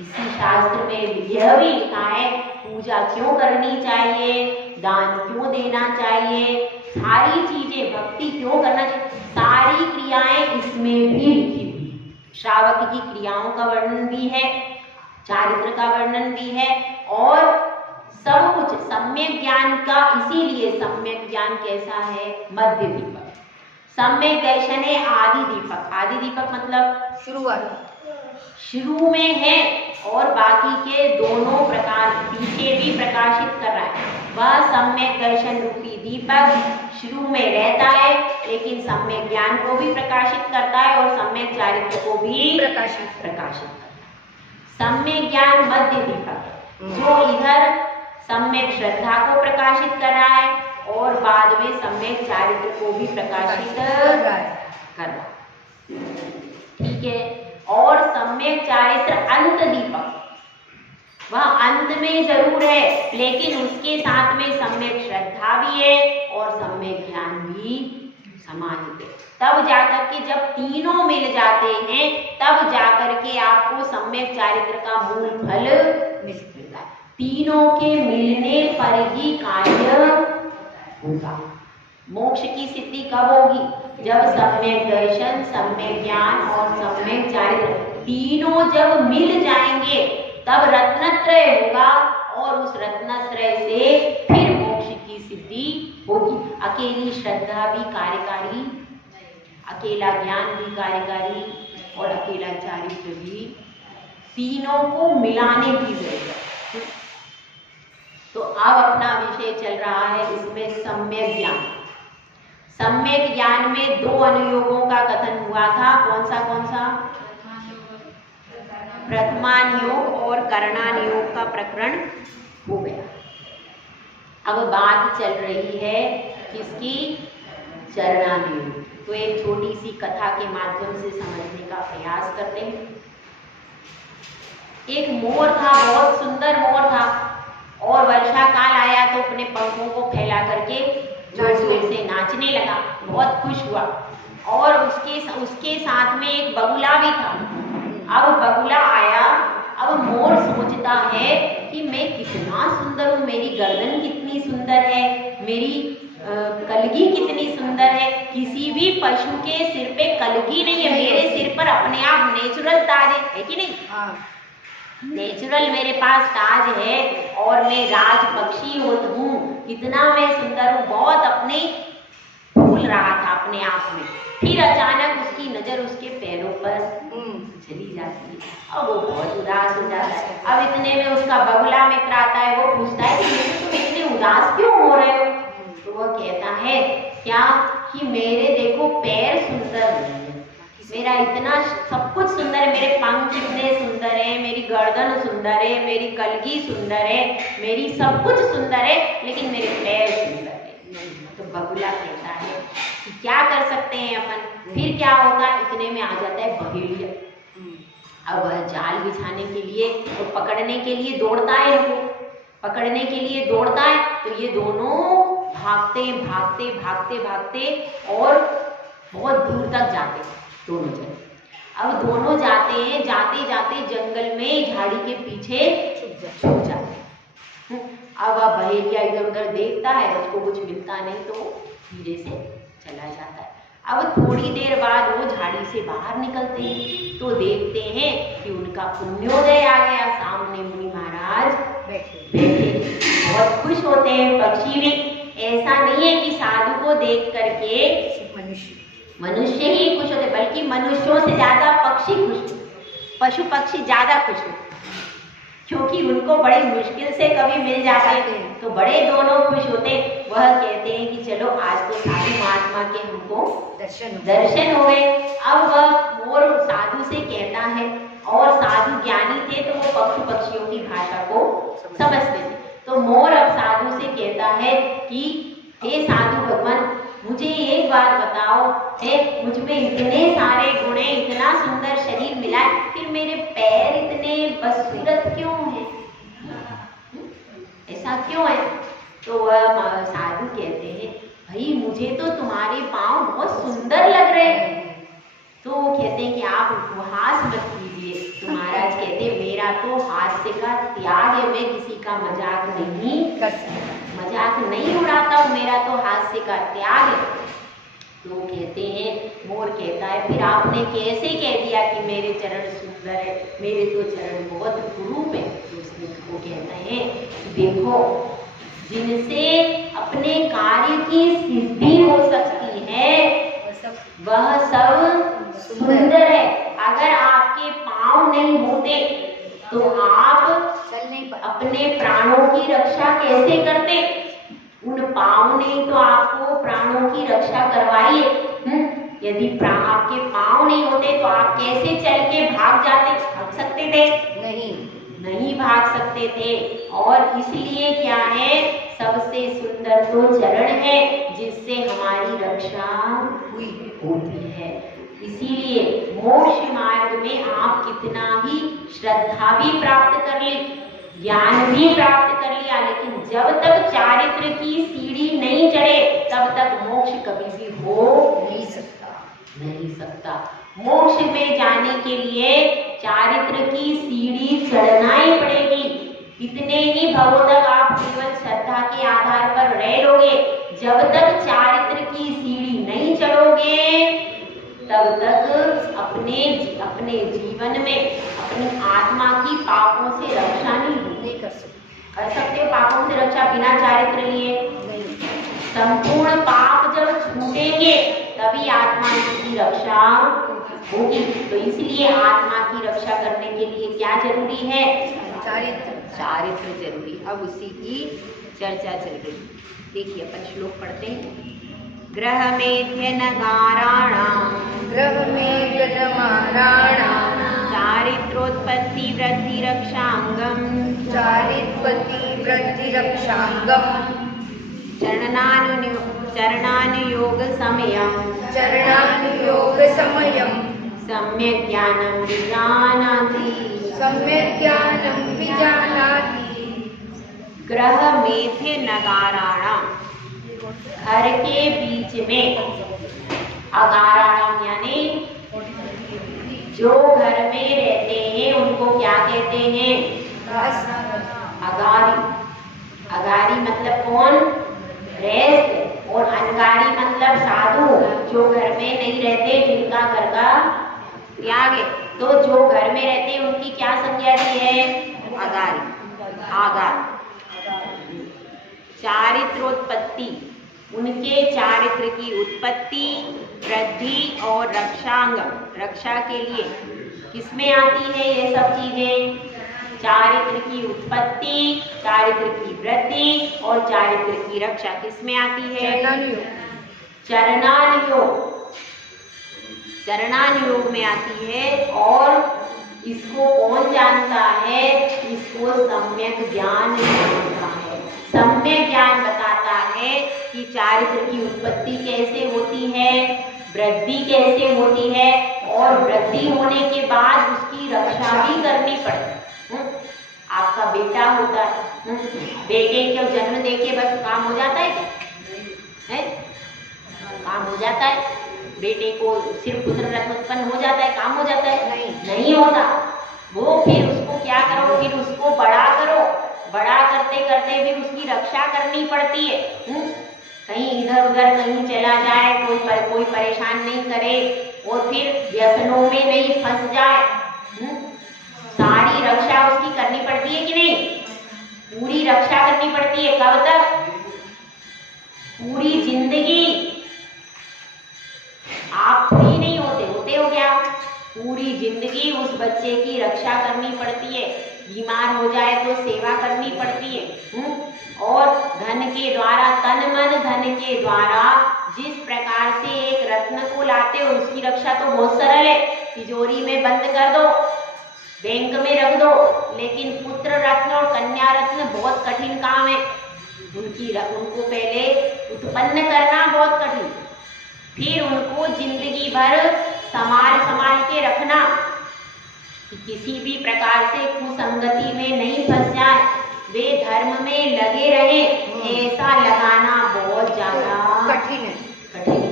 इसी शास्त्र में यह भी लिखा है पूजा क्यों करनी चाहिए, दान क्यों देना चाहिए, सारी चीजें, भक्ति क्यों करना चाहिए, सारी क्रियाएं इसमें भी लिखी हुई। श्रावक की क्रियाओं का वर्णन भी है, चारित्र का वर्णन भी है, और सब कुछ सम्यक ज्ञान का। इसीलिए सम्यक ज्ञान कैसा है? मध्य दीपक। सम्यक दर्शन है आदि दीपक। आदि दीपक मतलब शुरू में है और बाकी के दोनों प्रकार पीछे भी प्रकाशित कर रहा है। वह सम्यक दर्शन रूपी दीपक शुरू में रहता है, लेकिन सम्यक ज्ञान को भी प्रकाशित करता है और सम्यक चारित्र को भी प्रकाशित करता है। सम्यक ज्ञान मध्य दीपक, जो इधर सम्यक श्रद्धा को प्रकाशित कर रहा है और बाद में सम्यक चारित्र को भी प्रकाशित कर रहा है। ठीक है। और सम्यक चारित्र अंत दीपक, वह अंत में जरूर है, लेकिन उसके साथ में सम्यक श्रद्धा भी है और सम्यक ज्ञान भी समाहित। तब जाकर के जब तीनों मिल जाते हैं तब जाकर के आपको सम्यक चारित्र का मूल फल मिलता है। तीनों के मिलने पर ही कार्य होगा। मोक्ष की सिद्धि कब होगी? जब सम्यक दर्शन, सम्यक ज्ञान और सम्यक चारित्र तीनों जब मिल जाएंगे तब रत्नत्रय होगा और उस रत्नत्रय से फिर मोक्ष की सिद्धि होगी। अकेली श्रद्धा भी कार्यकारी, अकेला ज्ञान भी कार्यकारी और अकेला चारित्र भी, तीनों को मिलाने की जरूरत। तो अब अपना विषय चल रहा है इसमें सम्यक ज्ञान। सम्यक ज्ञान में दो अनुयोगों का कथन हुआ था। कौन सा? प्रथमान योग और करणान योग का प्रकरण हो गया। अब बात चल रही है किसकी? चरणान योग। तो एक छोटी सी कथा के माध्यम से समझने का प्रयास करते हैं। एक मोर था, बहुत सुंदर मोर था, और वर्षा काल आया तो अपने पंखों को फैला करके जोर से नाचने लगा। बहुत खुश हुआ। और उसके साथ में एक बगुला भी था। अब बगुला आया। अब मोर सोचता है कि मैं कितना सुंदर हूँ, मेरी गर्दन कितनी सुंदर है, मेरी कलगी कितनी सुंदर है। किसी भी पशु के सिर पे कलगी नहीं है, मेरे सिर पर अपने आप नेचुरल ताज है कि नहीं? नेचुरल मेरे पास ताज है और मैं राज पक्षी हूँ, कितना मैं सुंदर हूँ। बहुत अपने भूल रहा था अपने आप में। फिर अचानक उसकी नजर उसके पैरों पर चली जाती है। अब वो बहुत उदास हो जाता है। अब इतने में उसका बगुला मित्र आता है। वो पूछता है कि तुम इतने उदास क्यों हो रहे हो? तो वो कहता है क्या कि मेरे देखो पैर सुंदर नहीं है, मेरा इतना सब कुछ सुंदर है, मेरे पंख कितने सुंदर है, मेरी गर्दन सुंदर है, मेरी कलगी सुंदर है, मेरी सब कुछ सुंदर है, लेकिन मेरे पैर सुंदर है। तो बगुला कहता है कि क्या कर सकते हैं अपन? फिर क्या होता है? इतने में आ जाता है बहेलिया। अब वह जाल बिछाने के लिए और पकड़ने के लिए दौड़ता है। इनको पकड़ने के लिए दौड़ता है तो ये दोनों भागते भागते भागते भागते और बहुत दूर तक जाते दोनों जने। अब दोनों जाते हैं, जाते जाते जंगल में झाड़ी के पीछे छुप जाते हैं। अब वह बहेलिया इधर उधर देखता है, उसको कुछ मिलता नहीं तो धीरे से चला जाता है। अब थोड़ी देर बाद वो झाड़ी से बाहर निकलते हैं तो देखते हैं कि उनका पुण्योदय आ गया। सामने मुनि महाराज बैठे बहुत खुश होते हैं। पक्षी भी ऐसा नहीं है कि साधु को देख करके मनुष्य ही खुश होते, बल्कि मनुष्यों से ज्यादा पक्षी खुश, पशु पक्षी ज्यादा खुश होते, क्योंकि उनको बड़ी मुश्किल से कभी मिल जाते हैं तो बड़े दोनों खुश होते। वह कहते हैं कि चलो आज तो साधु महात्मा के हमको दर्शन हो गए। अब वह मोर साधु से कहता है, और साधु ज्ञानी थे तो वो पशु पक्षियों की भाषा को समझते थे। तो मोर अब साधु से कहता है कि हे साधु भगवान, मुझे एक बात बताओ, है मुझ में इतने सारे गुण हैं, इतना सुंदर शरीर मिला है, फिर मेरे पैर इतने बदसूरत क्यों हैं? ऐसा क्यों है? तो वह साधु कहते हैं, भाई मुझे तो तुम्हारे पाँव बहुत सुंदर लग रहे हैं। तो वो कहते हैं कि आप उपहास मत कीजिए। तो महाराज कहते हैं मेरा तो हास्य का त्याग है, मैं किसी का मजाक नहीं करता, मजाक नहीं उड़ाता हूँ, मेरा तो हास्य का त्याग है। तो वो कहते हैं, मोर कहता है फिर आपने कैसे कह दिया कि मेरे चरण सुंदर है, मेरे तो चरण बहुत कुरूप है। तो उसमें वो कहते हैं कि देखो, जिनसे अपने कार्य की सिद्धि हो सकती है वह सब सुंदर है। अगर आपके पाँव नहीं होते तो आप अपने प्राणों की रक्षा कैसे करते? उन पाँव ने तो आपको प्राणों की रक्षा करवाई है। यदि आपके पाँव नहीं होते तो आप कैसे चल के भाग सकते थे? नहीं भाग सकते थे। और इसलिए क्या है, सबसे सुंदर तो चरण है जिससे हमारी रक्षा होती है। इसीलिए मोक्ष मार्ग में आप कितना ही श्रद्धा भी प्राप्त कर ले, ज्ञान भी प्राप्त कर लिया, लेकिन जब तक चारित्र की सीढ़ी नहीं चढ़े तब तक मोक्ष कभी भी हो नहीं सकता। मोक्ष में जाने के लिए चारित्र की सीढ़ी चढ़ना ही पड़ेगी। कितने ही भवों तक आप केवल श्रद्धा के आधार पर रह लोगे, जब तक चारित्र की सीढ़ी नहीं चढ़ोगे तब तक अपने जीवन में अपनी आत्मा की पापों से रक्षा नहीं कर सकते। कर सकते हो। पापों से रक्षा बिना चारित्र लिए संपूर्ण पाप जब छूटेंगे तभी आत्मा की रक्षा होगी। तो इसलिए आत्मा की रक्षा करने के लिए क्या जरूरी है? चारित्र जरूरी। अब उसी की चर्चा चल रही। देखिए अपन श्लोक पढ़ते हैं। ग्रहमेध्य नगाराणां चारित्रोत्पत्ति वृद्धि रक्षांगम चरणानुयोग समयं सम्यक् ज्ञानं विजानाति। ग्रह मेध्य नगाराणां, घर के बीच में, अगाराणां यानी जो घर में रहते हैं उनको क्या कहते हैं? अगारी। अगारी मतलब कौन? गृहस्थ। और अनगारी मतलब साधु, जो घर में नहीं रहते, जिनका घर का त्याग है। तो जो घर में रहते हैं उनकी क्या संज्ञा दी है? अगारी, आगार। चारित्रोत्पत्ति, उनके चारित्र की उत्पत्ति, वृद्धि और रक्षांग, रक्षा के लिए किसमें आती है ये सब चीजें? चारित्र की उत्पत्ति, चारित्र की वृद्धि और चारित्र की रक्षा किसमें आती है? चरणानुयोग। चरणानुयोग में आती है। और इसको कौन जानता है? इसको सम्यक ज्ञान जानता है। सम्यक ज्ञान बताता है कि चारित्र की उत्पत्ति कैसे होती है, वृद्धि कैसे होती है, और वृद्धि होने के बाद उसकी रक्षा भी करनी पड़ती है। आपका बेटा होता है, बेटे को जन्म देके बस काम हो जाता है? काम हो जाता है? बेटे को सिर्फ पुत्र रत्न उत्पन्न हो जाता है, काम हो जाता है? नहीं होता। वो फिर उसको क्या करो? फिर उसको बड़ा करो। बड़ा करते करते फिर उसकी रक्षा करनी पड़ती है। कहीं इधर उधर कहीं चला जाए, कोई परेशान नहीं करे, और फिर व्यसनों में नहीं फंस जाए। सारी रक्षा उसकी करनी पड़ती है कि नहीं? पूरी रक्षा करनी पड़ती है। कब तक? पूरी जिंदगी। आप फ्री नहीं होते हो क्या? पूरी जिंदगी उस बच्चे की रक्षा करनी पड़ती है। बीमार हो जाए तो सेवा करनी पड़ती है। और धन के द्वारा, तन मन धन के द्वारा जिस प्रकार से एक रत्न को लाते हो, उसकी रक्षा तो बहुत सरल है। तिजोरी में बंद कर दो, बैंक में रख दो। लेकिन पुत्र रत्न और कन्या रत्न बहुत कठिन काम है। उनको पहले उत्पन्न करना बहुत कठिन, फिर उनको जिंदगी भर संभाल के रखना कि किसी भी प्रकार से कुसंगति में नहीं फंस जाए, वे धर्म में लगे रहे, ऐसा लगाना बहुत ज्यादा कठिन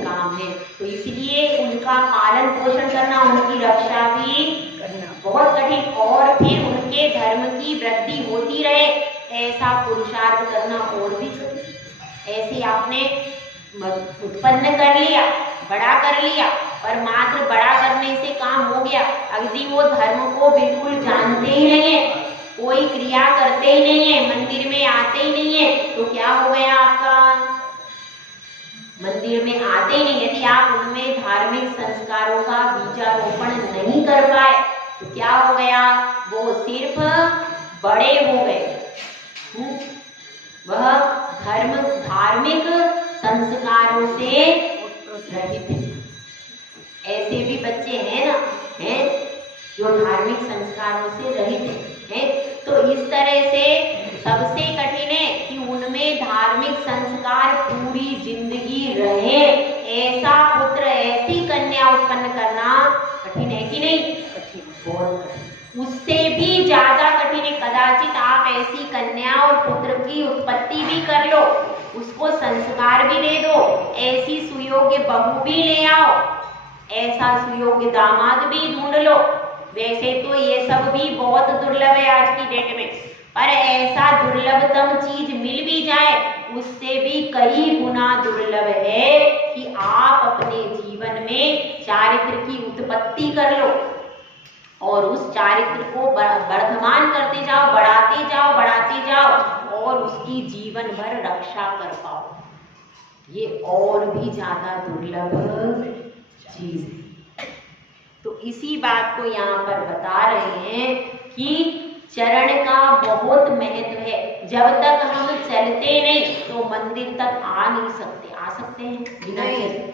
काम है। तो इसलिए उनका पालन पोषण करना, उनकी रक्षा भी करना बहुत कठिन, और फिर उनके धर्म की वृद्धि होती रहे, ऐसा पुरुषार्थ करना और भी कठिन। ऐसे आपने उत्पन्न कर लिया, बड़ा कर लिया, पर मात्र बड़ा करने से काम हो गया। अगदी वो धर्म को बिल्कुल जानते ही नहीं है, कोई क्रिया करते ही नहीं है, मंदिर में आते ही नहीं है, तो क्या हो गया आपका? मंदिर में आते ही नहीं। यदि आप उनमें धार्मिक संस्कारों का बीजारोपण नहीं कर पाए तो क्या हो गया? वो सिर्फ बड़े हो गए। वह धार्मिक संस्कारों से रहित है। ऐसे भी बच्चे हैं ना, हैं जो धार्मिक संस्कारों से रहित हैं। तो इस तरह से सबसे कठिन है कि उनमें धार्मिक संस्कार पूरी जिंदगी रहे, ऐसा पुत्र, ऐसी कन्या उत्पन्न करना कठिन है कि नहीं? कठिन, बहुत कठिन। उससे भी ज्यादा कठिन है। कदाचित आप ऐसी कन्या और पुत्र की उत्पत्ति भी कर लो, उसको संस्कार भी दे दो, ऐसी सुयोग्य बहू भी ले आओ, ऐसा सुयोग्य दामाद भी ढूंढ लो। वैसे तो ये सब भी बहुत दुर्लभ है आज की डेट में, पर ऐसा दुर्लभतम चीज मिल भी जाए उससे भी कई गुना दुर्लभ है कि आप अपने जीवन में चारित्र की उत्पत्ति कर लो और उस चारित्र को वर्धमान करते जाओ, बढ़ाते जाओ और उसकी जीवन भर रक्षा कर पाओ। ये और भी ज्यादा दुर्लभ चीज है। तो इसी बात को यहाँ पर बता रहे हैं कि चरण का बहुत महत्व है। जब तक हम चलते नहीं तो मंदिर तक आ नहीं सकते। आ सकते हैं बिना चले?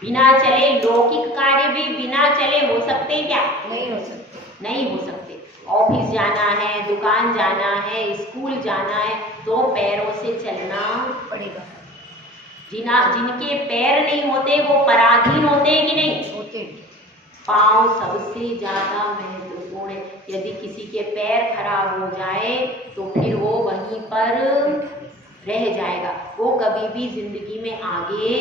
बिना चले लौकिक कार्य भी बिना चले हो सकते हैं क्या? नहीं हो सकते। नहीं हो सकते। ऑफिस जाना है, दुकान जाना है, स्कूल जाना है तो पैरों से चलना पड़ेगा। जिनके पैर नहीं होते वो पराधीन होते हैं कि नहीं? होते। पाँव सबसे ज्यादा महत्वपूर्ण है। यदि किसी के पैर खराब हो जाए तो फिर वो वहीं पर रह जाएगा, वो कभी भी जिंदगी में आगे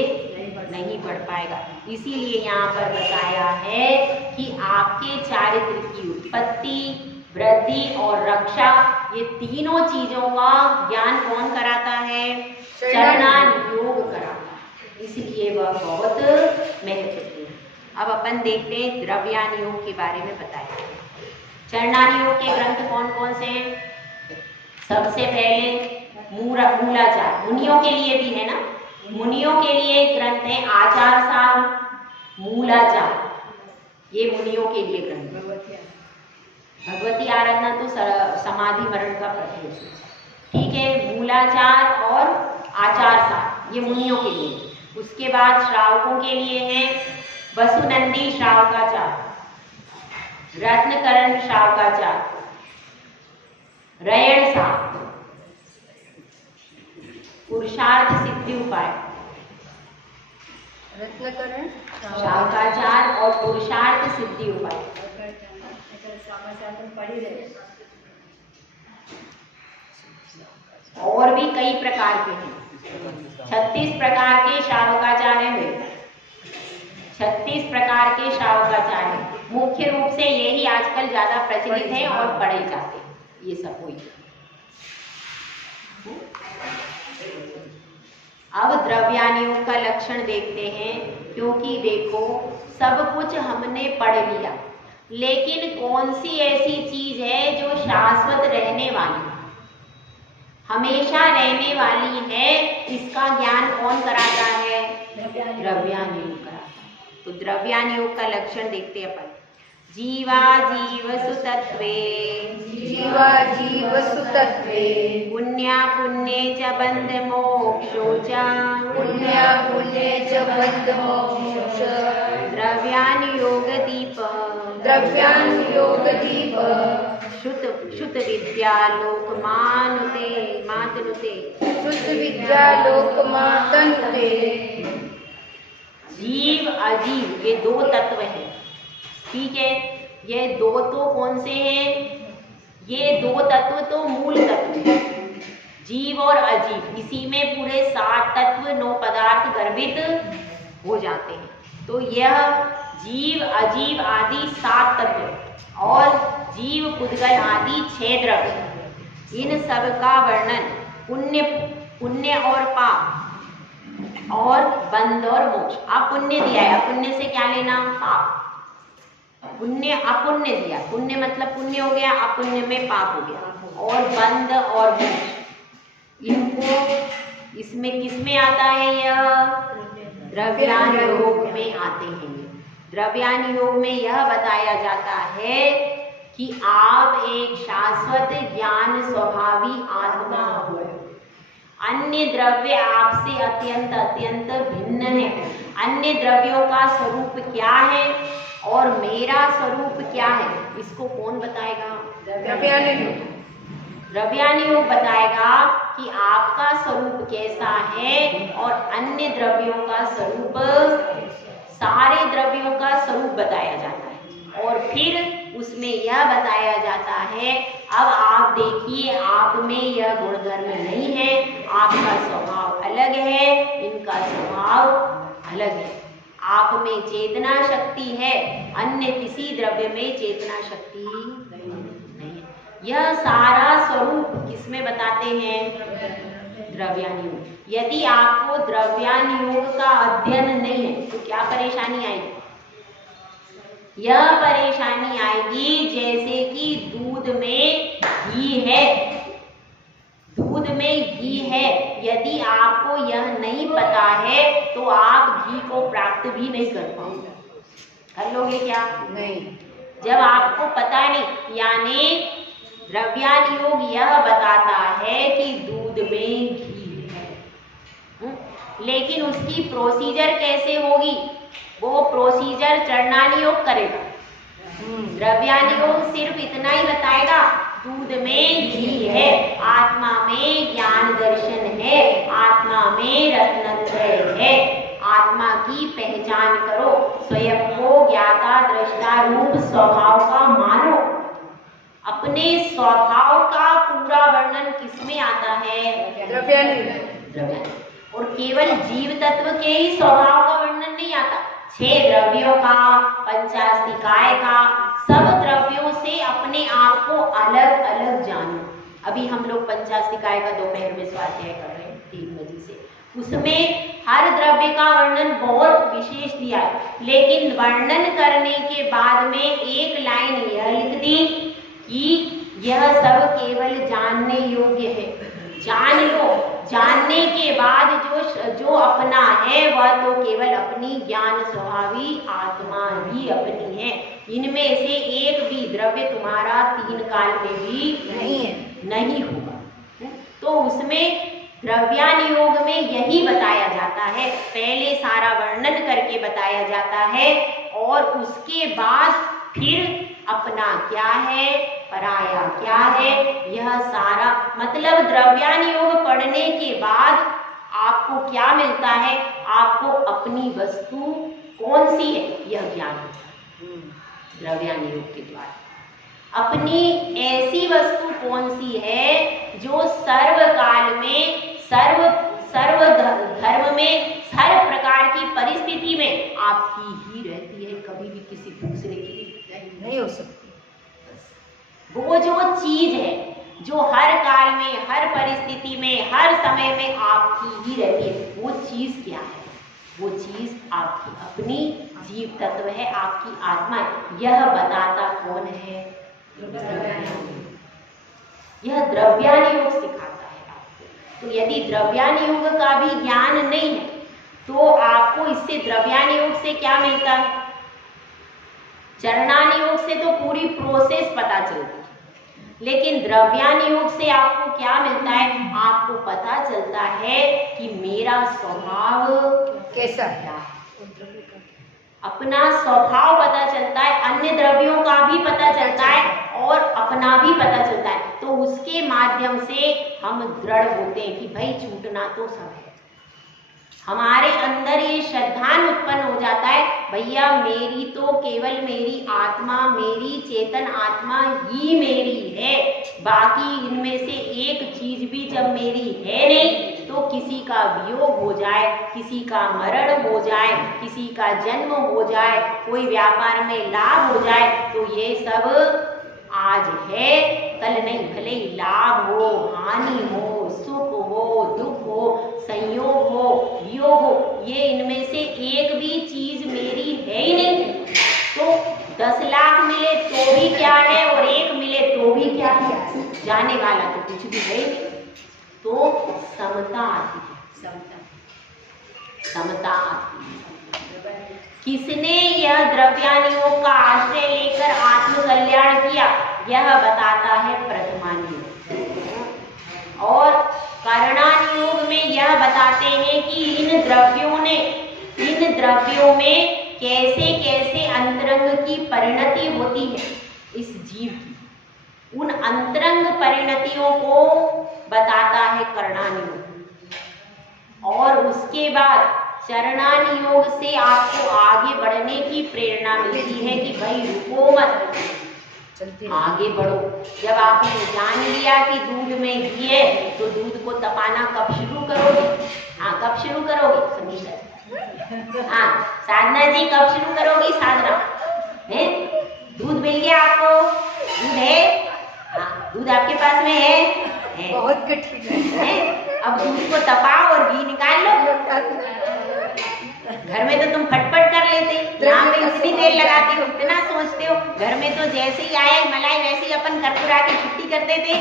नहीं बढ़ पाएगा। इसीलिए यहाँ पर बताया है कि आपके चारित्र की उत्पत्ति, वृद्धि और रक्षा, ये तीनों चीजों का ज्ञान कौन कराता है? चरणान योग कराता है। इसलिए वह बहुत महत्वपूर्ण है। अब अपन देखते हैं द्रव्यान योग के बारे में बताया। चरणान योग के ग्रंथ कौन कौन से हैं? सबसे पहले मूलाचार, मुनियों के लिए भी है ना, मुनियों के लिए ग्रंथ है आचार सार, मूलाचार, ये मुनियों के लिए ग्रंथ। भगवती आराधना तो समाधि मरण का प्रतीक है, ठीक है। मूलाचार और आचार सार ये मुनियों के लिए। उसके बाद श्रावकों के लिए है वसुनंदी श्रावकाचार, रत्नकरण श्रावकाचार, रयण सार, पुरुषार्थ सिद्धि उपाय, रत्नकरण श्रावकाचार और पुरुषार्थ सिद्धि उपाय। और भी कई प्रकार के हैं, 36 प्रकार के श्रावकाचार्य हैं। 36 प्रकार के श्रावकाचार्य मुख्य रूप से यही आजकल ज्यादा प्रचलित है और पढ़े जाते हैं, ये सब हुई। अब द्रव्यान योग का लक्षण देखते हैं, क्योंकि देखो सब कुछ हमने पढ़ लिया, लेकिन कौन सी ऐसी चीज है जो शाश्वत रहने वाली, हमेशा रहने वाली है, इसका ज्ञान कौन कराता है? द्रव्यान योग कराता है। तो द्रव्यान योग का लक्षण देखते हैं अपन। जीवा जीव सुतत्वे, जीवा जीव सुतत्वे, पुण्या पुण्ये च बंध मोक्षो च, पुण्या पुण्ये च बंध मोक्ष, द्रव्यान योग दीप, द्रव्यान योग दीप, शुत विद्या लोक मानुते मातनुते, शुद्ध विद्या लोक मातनुते। जीव अजीव ये दो तत्व हैं, ठीक है। ये दो तो कौन से हैं? ये दो तत्व तो मूल तत्व हैं, जीव और अजीव। इसी में पूरे 7 तत्व 9 पदार्थ गर्भित हो जाते हैं। तो यह जीव अजीव आदि 7 तत्व और जीव पुद्गल आदि 6 द्रव्य, इन सब का वर्णन पुण्य और पाप और बंध और मोक्ष। अपुण्य दिया है, अपुण्य से क्या लेना? पाप। पुण्य अपुण्य दिया, पुण्य मतलब पुण्य हो गया, अपुण्य में पाप हो गया। और बंध और मोक्ष, इनको इसमें किसमें आता है? यह द्रव्यान योग में आते हैं। द्रव्यान योग में यह बताया जाता है कि आप एक शाश्वत ज्ञान स्वभावी आत्मा हो। अन्य द्रव्य आपसे अत्यंत अत्यंत भिन्न है। अन्य द्रव्यों का स्वरूप क्या है और मेरा स्वरूप क्या है, इसको कौन बताएगा? द्रव्यान योग बताएगा कि आपका स्वरूप कैसा है और अन्य द्रव्यों का स्वरूप, सारे द्रव्यों का स्वरूप बताया जाता है। और फिर उसमें यह बताया जाता है, अब आप देखिए आप में यह गुणधर्म नहीं है, आपका स्वभाव अलग है, इनका स्वभाव अलग है। आप में चेतना शक्ति है, अन्य किसी द्रव्य में चेतना शक्ति नहीं है। यह सारा स्वरूप किसमें बताते हैं? द्रव्यानुयोग। यदि आपको द्रव्यानुयोग का अध्ययन नहीं है तो क्या परेशानी आएगी? यह परेशानी आएगी जैसे कि दूध में घी है, दूध में घी है, यदि आपको यह नहीं पता है तो आप घी को प्राप्त भी नहीं कर पाओगे। कर लोगे क्या? नहीं। जब आपको पता नहीं, यानी द्रव्यानुयोग यह बताता है कि दूध में घी है, लेकिन उसकी प्रोसीजर कैसे होगी? वो प्रोसीजर चरणानुयोग करेगा। द्रव्यानुयोग सिर्फ इतना ही बताएगा, दूध में घी है, आत्मा में ज्ञान दर्शन है, आत्मा में रत्नत्रय है, आत्मा की पहचान करो, स्वयं को ज्ञाता दृष्टा रूप स्वभाव का मानो। अपने स्वभाव का पूरा वर्णन किसमें आता है? द्रव्यानुयोग। और केवल जीव तत्व के ही स्वभाव का वर्णन नहीं आता, 6 द्रव्यों का, पंचास्तिकाय का, सब द्रव्यों से अपने आप को अलग अलग जानो। अभी हम लोग पंचास्तिकाय का दोपहर में स्वाध्याय कर रहे हैं 3 बजे से, उसमें हर द्रव्य का वर्णन बहुत विशेष दिया है, लेकिन वर्णन करने के बाद में एक लाइन यह लिख दी कि यह सब केवल जानने योग्य है। जान लो, जानने के बाद जो अपना है वह तो केवल अपनी ज्ञान स्वभावी आत्मा ही अपनी है। इनमें से एक भी द्रव्य तुम्हारा 3 काल में भी नहीं होगा। तो उसमें द्रव्यानुयोग में यही बताया जाता है, पहले सारा वर्णन करके बताया जाता है और उसके बाद फिर अपना क्या है, पराया क्या है, यह सारा, मतलब द्रव्यानुयोग पढ़ने के बाद आपको क्या मिलता है? आपको अपनी वस्तु कौन सी है यह ज्ञान होता है द्रव्यानुयोग के द्वारा। अपनी ऐसी वस्तु कौन सी है जो सर्वकाल में, सर्व धर्म में, हर प्रकार की परिस्थिति में आपकी ही रहती है, कभी भी किसी दूसरे की नहीं हो सकती। वो जो चीज है जो हर काल में, हर परिस्थिति में, हर समय में आपकी ही रहती है, वो चीज क्या है? वो चीज आपकी अपनी जीव तत्व है, आपकी आत्मा है। यह बताता कौन है? यह द्रव्यानुयोग सिखाता है आपको। तो यदि द्रव्यानुयोग का भी ज्ञान नहीं है तो आपको इससे, द्रव्यानुयोग से क्या मिलता है? चरणानुयोग से तो पूरी प्रोसेस पता चलती है, लेकिन द्रव्यानुयोग से आपको क्या मिलता है? आपको पता चलता है कि मेरा स्वभाव कैसा है, अपना स्वभाव पता चलता है, अन्य द्रव्यों का भी पता चलता है और अपना भी पता चलता है। तो उसके माध्यम से हम दृढ़ होते हैं कि भाई छूटना तो सब है। हमारे अंदर ये श्रद्धान उत्पन्न हो जाता है, भैया मेरी तो केवल मेरी आत्मा, मेरी चेतन आत्मा ही मेरी है, बाकी इनमें से एक चीज भी जब मेरी है नहीं तो किसी का वियोग हो जाए, किसी का मरण हो जाए, किसी का जन्म हो जाए, कोई व्यापार में लाभ हो जाए, तो ये सब आज है कल नहीं, भले ही लाभ हो, हानि हो, सुख हो, दुख हो, संयोग हो, वियोग हो, ये इनमें से एक भी चीज मेरी है ही नहीं। तो 10 लाख मिले तो भी क्या है और 1 मिले तो भी क्या है? जाने वाला तो कुछ भी है नहीं। तो समता आती है, समता आती है। किसने यह द्रव्यानुयोग का आश्रय लेकर आत्मकल्याण किया, यह बताता है प्रथमानुयोग। और करणानुयोग में यह बताते हैं कि इन द्रव्यों में कैसे कैसे अंतरंग की परिणति होती है इस जीव की। उन अंतरंग परिणतियों को बताता है करणानुयोग। और उसके बाद चरणानुयोग से आपको आगे बढ़ने की प्रेरणा मिलती है कि भाई रुको मत, आगे बढ़ो। जब आपने जान लिया कि दूध में घी है तो दूध को तपाना कब शुरू करोगे? हाँ, कब शुरू करोगे? संगीता हाँ, साधना जी कब शुरू करोगी साधना? हैं? दूध मिल गया आपको? दूध है? हाँ, दूध आपके पास में है? बहुत कठिन है। अब दूध को तपाओ और घी निकाल लो। घर में तो तुम फटफट कर लेते, यहाँ पे इतनी देर लगाती हो, इतना सोचते हो। घर में तो जैसे ही आए मलाई वैसे ही अपन करकुरा के छुट्टी कर देते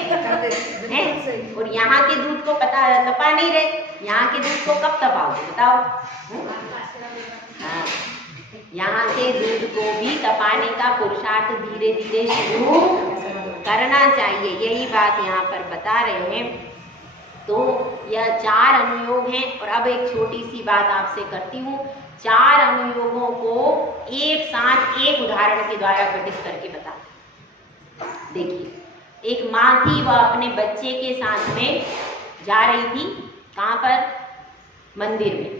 हैं। और यहाँ के दूध को पता तपा नहीं रहे, यहाँ के दूध को कब तपाओगे बताओ? हाँ, यहाँ के दूध को भी तपाने का पुरुषार्थ धीरे धीरे शुरू करना चाहिए, यही बात यहाँ पर बता रहे हैं। तो यह 4 अनुयोग हैं। और अब एक छोटी सी बात आपसे करती हूँ, 4 अनुयोगों को एक साथ एक उदाहरण के द्वारा घटित करके बता। देखिए, एक माँ थी, वह अपने बच्चे के साथ में जा रही थी, कहाँ पर? मंदिर में।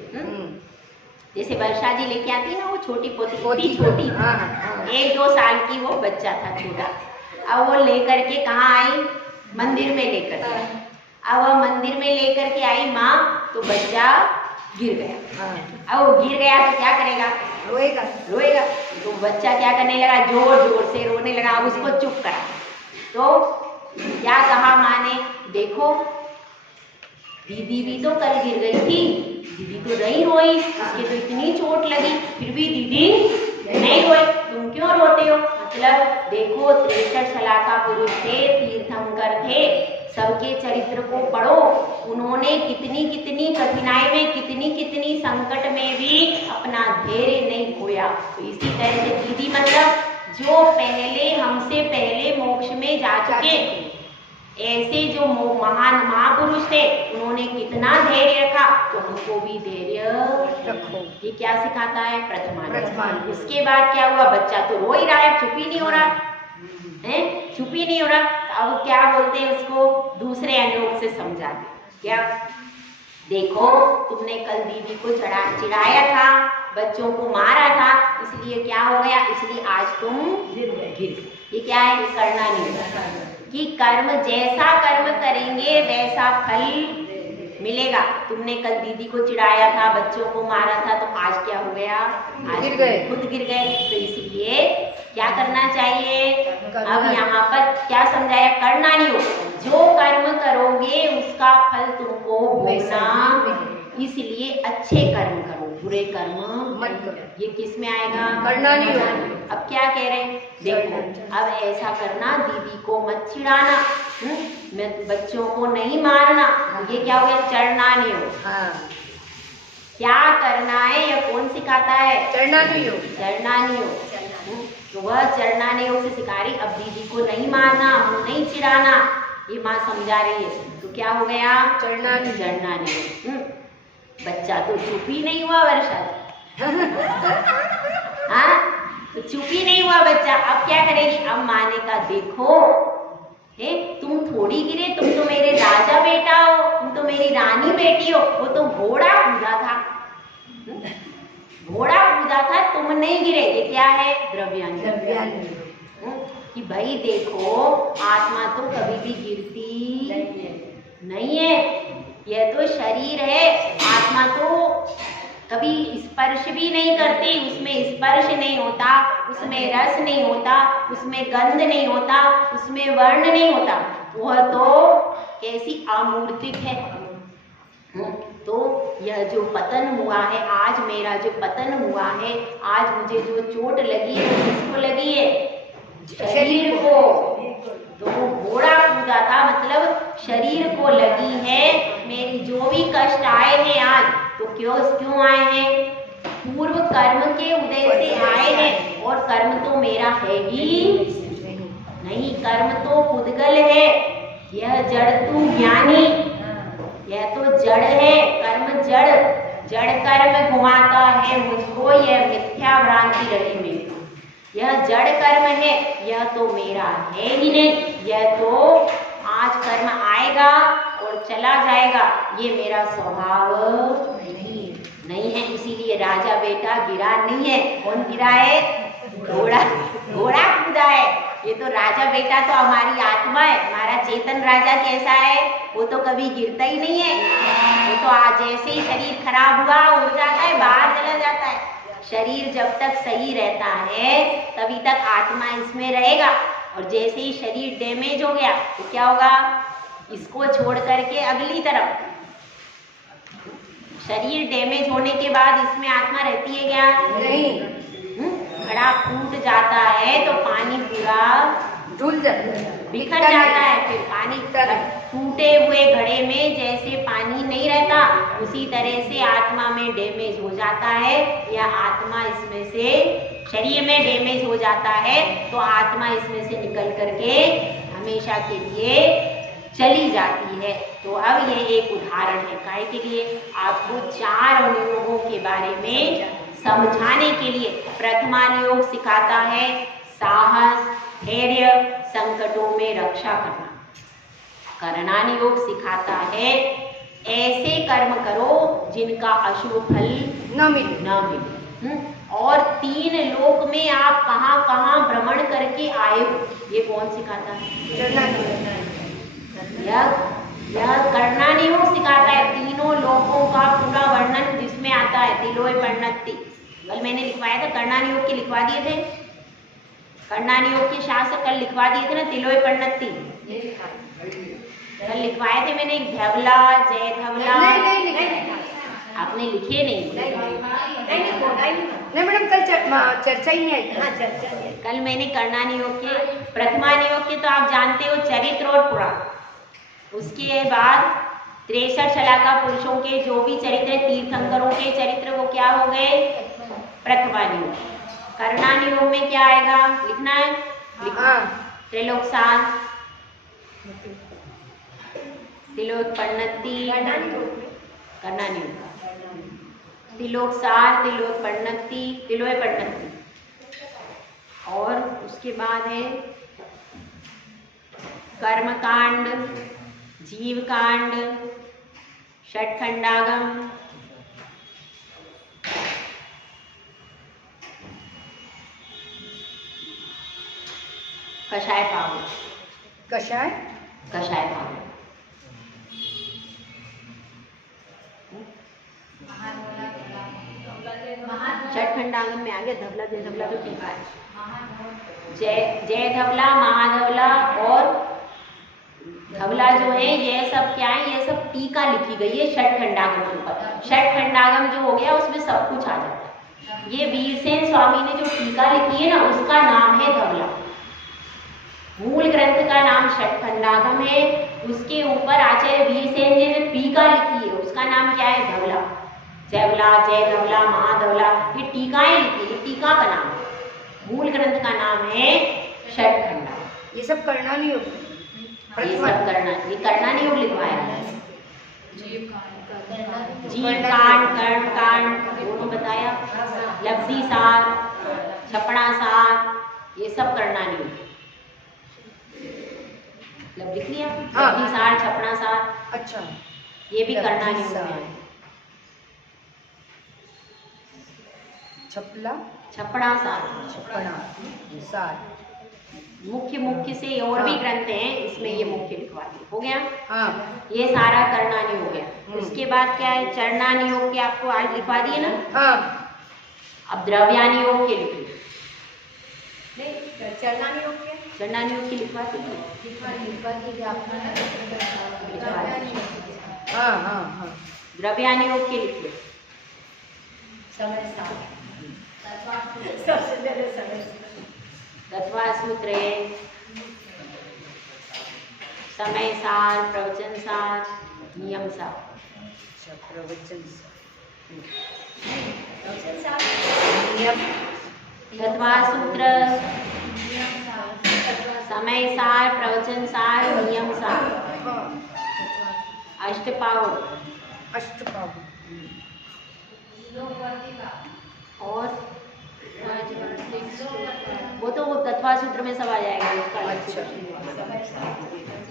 जैसे वर्षा जी लेके आती है ना वो छोटी पोती, छोटी 1-2 साल की वो बच्चा था छोटा। अब वो लेकर के कहाँ आई? मंदिर में लेकर के। अब वह मंदिर में लेकर के आई माँ, तो बच्चा गिर गया। अब वो गिर गया तो क्या करेगा? रोएगा। तो बच्चा क्या करने लगा? जोर जोर से रोने लगा। अब उसको चुप करा तो क्या कहा माँ ने? देखो, दीदी भी तो कल गिर गई थी, दीदी तो नहीं रोई, उसके तो इतनी चोट लगी, फिर भी दीदी नहीं रोई, तुम क्यों रोते हो? मतलब देखो, 63 शलाका पुरुष थे, तीर्थंकर थे, सबके चरित्र को पढ़ो। उन्होंने कितनी कितनी कठिनाई में, कितनी कितनी संकट में भी अपना धैर्य नहीं खोया। तो इसी तरह से दीदी मतलब जो पहले हमसे पहले मोक्ष में जा चुके, ऐसे जो महान महापुरुष थे, उन्होंने कितना धैर्य रखा, तो हमको भी धैर्य रखो। ये क्या सिखाता है? प्रथमान। उसके बाद क्या हुआ? बच्चा तो रो ही रहा है, चुप ही नहीं हो रहा है, चुप ही नहीं हो रहा। अब क्या बोलते हैं उसको? दूसरे अनुयोग से समझाते। क्या? देखो, तुमने कल दीदी को चिढ़ाया था, बच्चों को मारा था, इसलिए क्या हो गया? इसलिए आज तुम गिर गए। ये क्या है? करना नहीं होता कि कर्म जैसा कर्म करेंगे वैसा फल मिलेगा। तुमने कल दीदी को चिढ़ाया था, बच्चों को मारा था, तो आज क्या हो गया? आज गिर गए, खुद गिर गए। तो इसलिए क्या करना चाहिए? अब यहाँ पर क्या समझाया? करना नहीं हो, जो कर्म करोगे उसका फल तुमको भोगना। इसलिए अच्छे कर्म करो, बुरे कर्म मत करो। ये किस में आएगा? करना नहीं हो। अब क्या कह रहे हैं? देखो, अब ऐसा करना, दीदी को मत चिढ़ाना, बच्चों को नहीं मारना। ये क्या हो गया? चढ़ना नहीं हो। क्या करना है? यह कौन सिखाता है? चढ़ना नहीं हो। चढ़ना नहीं हो, तो वह चढ़ना नहीं हो से सिखा रही। अब दीदी को नहीं मारना, नहीं चिढ़ाना, ये माँ समझा रही है। तो क्या हो गया? चढ़ना नहीं हो। बच्चा तो चुप ही नहीं हुआ वर्षा। हाँ, तो चुप ही नहीं हुआ बच्चा। अब क्या करेगी? अब माँ ने कहा, देखो, तुम थोड़ी गिरे, तुम तो मेरे राजा बेटा हो, तुम तो मेरी रानी बेटी हो। वो तो घोड़ा कूदा था, तुम नहीं गिरे। ये क्या है? द्रव्यांतर। कि भाई देखो, आत्मा तो कभी भी गिरती नहीं है, यह तो शरीर है। आत्मा तो कभी स्पर्श भी नहीं करती, उसमें स्पर्श नहीं होता, उसमें रस नहीं होता, उसमें गंध नहीं होता, उसमें वर्ण नहीं होता। वह तो कैसी अमूर्तिक है। तो यह जो पतन हुआ है, आज मेरा जो पतन हुआ है, आज मुझे जो चोट लगी है, किसको लगी है? शरीर को। तो घोड़ा कूदा था, मतलब शरीर को लगी है। मेरी जो भी कष्ट आए हैं आज, तो क्यों आए हैं? पूर्व कर्म के उदय से आए हैं। और कर्म तो मेरा है ही नहीं, कर्म तो पुद्गल है। यह जड़ तू ज्ञानी, यह तो जड़ है, कर्म जड़ कर्म घुमाता है मुझको, यह मिथ्या भ्रांति रही में। यह जड़ कर्म है, यह तो मेरा है ही नहीं। यह तो आज कर्म आएगा और चला जाएगा, ये मेरा स्वभाव नहीं है। इसीलिए राजा बेटा गिरा नहीं है। कौन गिरा है? घोड़ा कूदा है। ये तो राजा बेटा तो हमारी आत्मा है। हमारा चेतन राजा कैसा है? वो तो कभी गिरता ही नहीं है। वो तो आज जैसे ही शरीर खराब हुआ, उड़ जाता है, बाहर चला शरीर जब तक सही रहता है तभी तक आत्मा इसमें रहेगा, और जैसे ही शरीर डैमेज हो गया तो क्या होगा, इसको छोड़ करके अगली तरफ, शरीर डैमेज होने के बाद इसमें आत्मा रहती है क्या? नहीं, घड़ा फूट जाता है तो पानी पूरा धुल जाता, बिखर जाता है, फिर पानी टूटे हुए घड़े में जैसे पानी नहीं रहता उसी तरह से आत्मा में डैमेज हो जाता है, या आत्मा इसमें से शरीर में डैमेज हो जाता है तो आत्मा इसमें से निकल करके हमेशा के लिए चली जाती है। तो अब ये एक उदाहरण है काहे के लिए, आपको 4 अनुयोगों के बारे में समझाने के लिए। प्रथमानुयोग सिखाता है साहस, धैर्य, संकटों में रक्षा करना। करणानुयोग सिखाता है ऐसे कर्म करो जिनका अशुभ फल न मिले। और 3 लोक में आप कहाँ कहाँ भ्रमण करके आए हो, ये कौन सिखाता है? यह करणानुयोग सिखाता है। 3 लोकों का पूरा वर्णन जिसमें आता है तिलोय परिणति। कल मैंने लिखवाया था, करणानुयोग के लिखवा दिए थे, करणानुयोग के शास्त्र कल लिखवा दिए थे ना, तिलोय परिणति कल लिखवाए थे मैंने। धवला, जय धवला आपने लिखे नहीं मैडम, कल चर्चा ही नहीं आई। कल मैंने करणानुयोग के, प्रथमानुयोग के तो आप जानते हो चरित्र और पुराण, उसके बाद 63 शलाका पुरुषों के जो भी चरित्र, तीर्थंकरों के चरित्र, वो क्या हो गए? प्रथमानुयोग। करणानुयोग में क्या आएगा लिखना है? त्रिलोक सार, तिलोक परिणति, करणानुयोग, तिलोक सार, तिलोक परिणति, तिलोय परिणति, और उसके बाद है कर्मकांड, जीवकांड, षटखंडागम, कषाय पाव, कषाय पाव, षटखंडागम में आ गया धवला, जय धवला तो टीका है, जय धवला, महाधवला और धवला जो है, ये सब क्या है? ये सब टीका लिखी गई है षटखंडागम के ऊपर। षटखंडागम जो हो गया उसमें सब कुछ आ जाता है। ये वीरसेन स्वामी ने जो टीका लिखी है ना, उसका नाम है धवला। मूल ग्रंथ का नाम षटखंडागम है, उसके ऊपर आचार्य वीरसेन जी ने टीका लिखी है, उसका नाम क्या है? धवला। जयवला, जय धवला, महाधवला, ये टीकाएं लिखी है, टीका का नाम है। मूल ग्रंथ का नाम है षटखंडागम। ये सब करणानुयोग, ये सब करना, ये करणानुयोग लिखवाया है। जीवकांड, कर्मकांड दोनों बताया, लब्धि सार, छपड़ा सार, ये सब करणानुयोग। लिख लिया? लब्धि सार, छपड़ा सार, अच्छा, ये भी करणानुयोग में है। छपड़ा सार, मुख्य से और भी ग्रंथ हैं, इसमें ये मुख्य लिखवा दिए। हो गया? हाँ। ये सारा करणानुयोग हो गया। उसके बाद क्या है? चरणानुयोग के आपको आज लिखवा दिए ना? हाँ। अब द्रव्यानुयोग के लिखिए। चरणानुयोग की लिखवा दी, द्रव्यानुयोग के लिखिए। तत्वा सूत्र है, समय सार, प्रवचन सार, नियम सार। तत्वा सूत्र, समय सार, प्रवचन सार, नियम सार, अष्टपावड़, और वो तो वो तत्वा सूत्र में सब आ जाएगा उसका।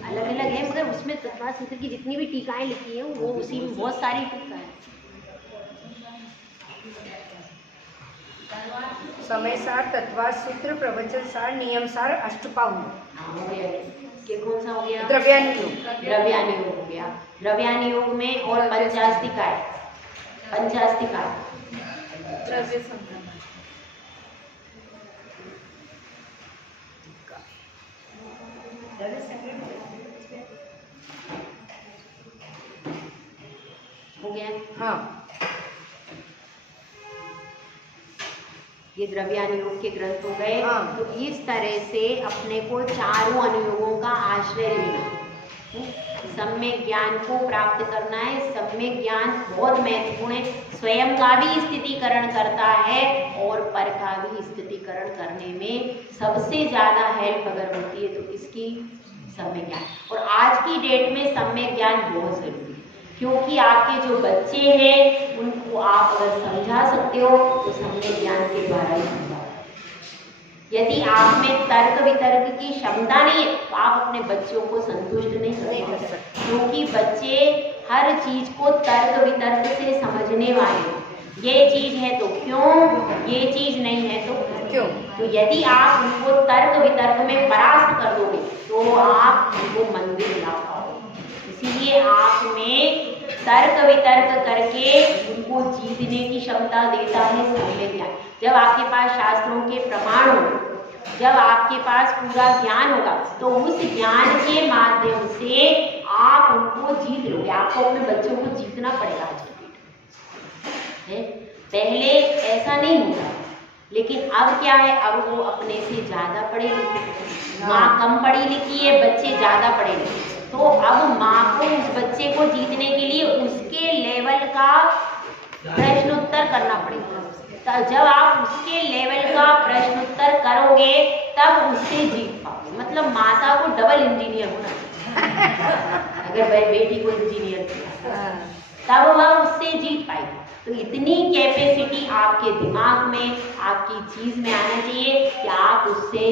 अलग अलग है, मगर उसमें तत्वा सूत्र की जितनी भी टीकाएं लिखी हैं वो उसी में बहुत सारी टीका है। समय सार, तत्वा सूत्र, प्रवचन सार, नियम सार, अष्टपाहु। हो गया कि कौन सा हो गया? द्रव्यानुयोग। द्रव्यानुयोग हो गया। द्रव्यानुयोग में और पंचास्तिका है, पंचास्तिका, ये द्रव्यानुयोग के ग्रंथ हो गए। हाँ। तो इस तरह से अपने को चारों अनुयोगों का आश्रय लेना, सम्यक ज्ञान को प्राप्त करना है। सम्यक ज्ञान बहुत महत्वपूर्ण है, स्वयं का भी स्थितिकरण करता है और पर का भी स्थितिकरण करने में सबसे ज़्यादा हेल्प अगर होती है तो इसकी सम्यक ज्ञान। और आज की डेट में सम्यक ज्ञान बहुत ज़रूरी है, क्योंकि आपके जो बच्चे हैं उनको आप अगर समझा सकते हो तो सम्यक ज्ञान के द्वारा ही समझा। यदि आप में तर्क वितर्क की क्षमता नहीं है तो आप अपने बच्चों को संतुष्ट नहीं कर सकते, क्योंकि बच्चे हर चीज को तर्क वितर्क से समझने वाले हैं। ये चीज है तो क्यों, ये चीज नहीं है तो क्यों। तो यदि आप उनको तर्क वितर्क में परास्त कर दोगे तो आप उनको मंदिर ला पाओगे। इसीलिए आप में तर्क वितर्क करके उनको जीतने की क्षमता देता है सम्यक ज्ञान। जब आपके पास शास्त्रों के प्रमाण होंगे, जब आपके पास पूरा ज्ञान होगा तो उस ज्ञान के माध्यम से आप उनको जीत लोगे। आपको अपने बच्चों को जीतना पड़ेगा आज की डेट में। पहले ऐसा नहीं होता, लेकिन अब क्या है, अब वो अपने से ज़्यादा पढ़े लिखे, माँ कम पढ़ी लिखी है, बच्चे ज़्यादा पढ़े लिखे, तो अब माँ को उस बच्चे को जीतने के लिए उसके लेवल का प्रश्नोत्तर करना पड़ेगा। जब आप उसके लेवल का प्रश्नोत्तर करोगे तब उससे जीत पाओगे। मतलब माता को डबल इंजीनियर होना चाहिए। अगर बेटी को इंजीनियर किया तब वह उससे जीत पाएगी। तो इतनी कैपेसिटी आपके दिमाग में, आपकी चीज में आना चाहिए कि आप उससे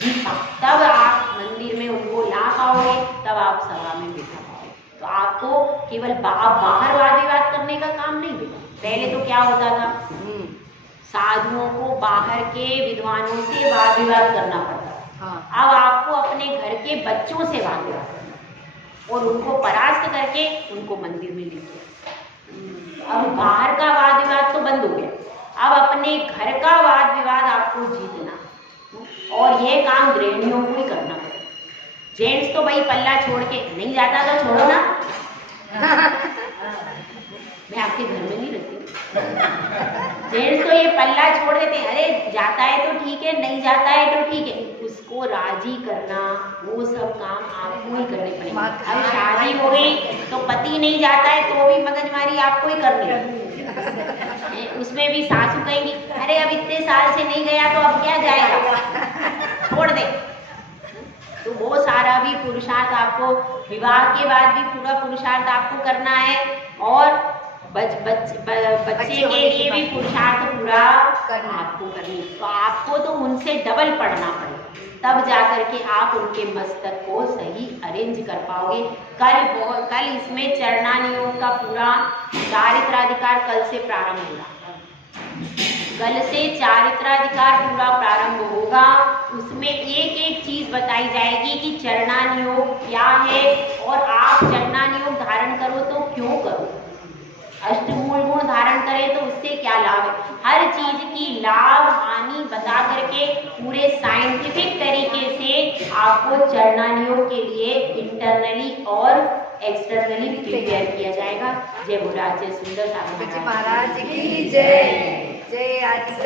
जीत पाओ। तब आप मंदिर में उनको ला पाओगे, तब आप सभा में बिठा पाओगे। तो आपको केवल बाहर वाद विवाद करने का काम नहीं देगा। पहले तो क्या होता था, साधुओं को बाहर के विद्वानों से वाद विवाद करना पड़ता। हाँ। अब आपको अपने घर के बच्चों से वाद विवाद करना और उनको परास्त करके उनको मंदिर में लेके। अब बाहर का वाद विवाद तो बंद हो गया, अब अपने घर का वाद विवाद आपको जीतना, और ये काम गृहिणियों को ही करना पड़ेगा। जेंट्स तो भाई पल्ला छोड़ के नहीं जाता तो छोड़ो ना। मैं आपके घर में नहीं रहती। जेंट्स तो ये पल्ला छोड़ देते हैं, अरे जाता है तो ठीक है, नहीं जाता है तो ठीक है। उसको राजी करना, वो सब काम आपको ही करने पड़ेंगे। अब शादी हो गई तो पति नहीं जाता है तो भी मगजमारी आपको ही करनी है। उसमें भी सासू कहेंगी, अरे अब इतने साल से नहीं गया तो अब क्या जाएगा, छोड़ दे। तो वो सारा भी पुरुषार्थ आपको, विवाह के बाद भी पूरा पुरुषार्थ आपको करना है, और बच्चे के लिए भी पुरुषार्थ पूरा आपको करनी। तो आपको तो उनसे डबल पढ़ना पड़ेगा, तब जाकर के आप उनके मस्तक को सही अरेंज कर पाओगे। कल इसमें चरणानियोग का पूरा चारित्राधिकार कल से प्रारंभ होगा। कल से चारित्राधिकार पूरा प्रारंभ होगा। उसमें एक एक चीज बताई जाएगी कि चरणानियोग क्या है, और आप चरणानियोग धारण करो तो क्यों करो, अष्टमूल गुण धारण करें तो उससे क्या लाभ है। हर चीज की लाभ हानि बता करके पूरे साइंटिफिक तरीके से आपको चरणानियोग के लिए इंटरनली और एक्सटर्नली प्रिपेयर किया जाएगा। जय भोलानाथ, जय सुंदर सागर महाराज की जय। जय आदित्य।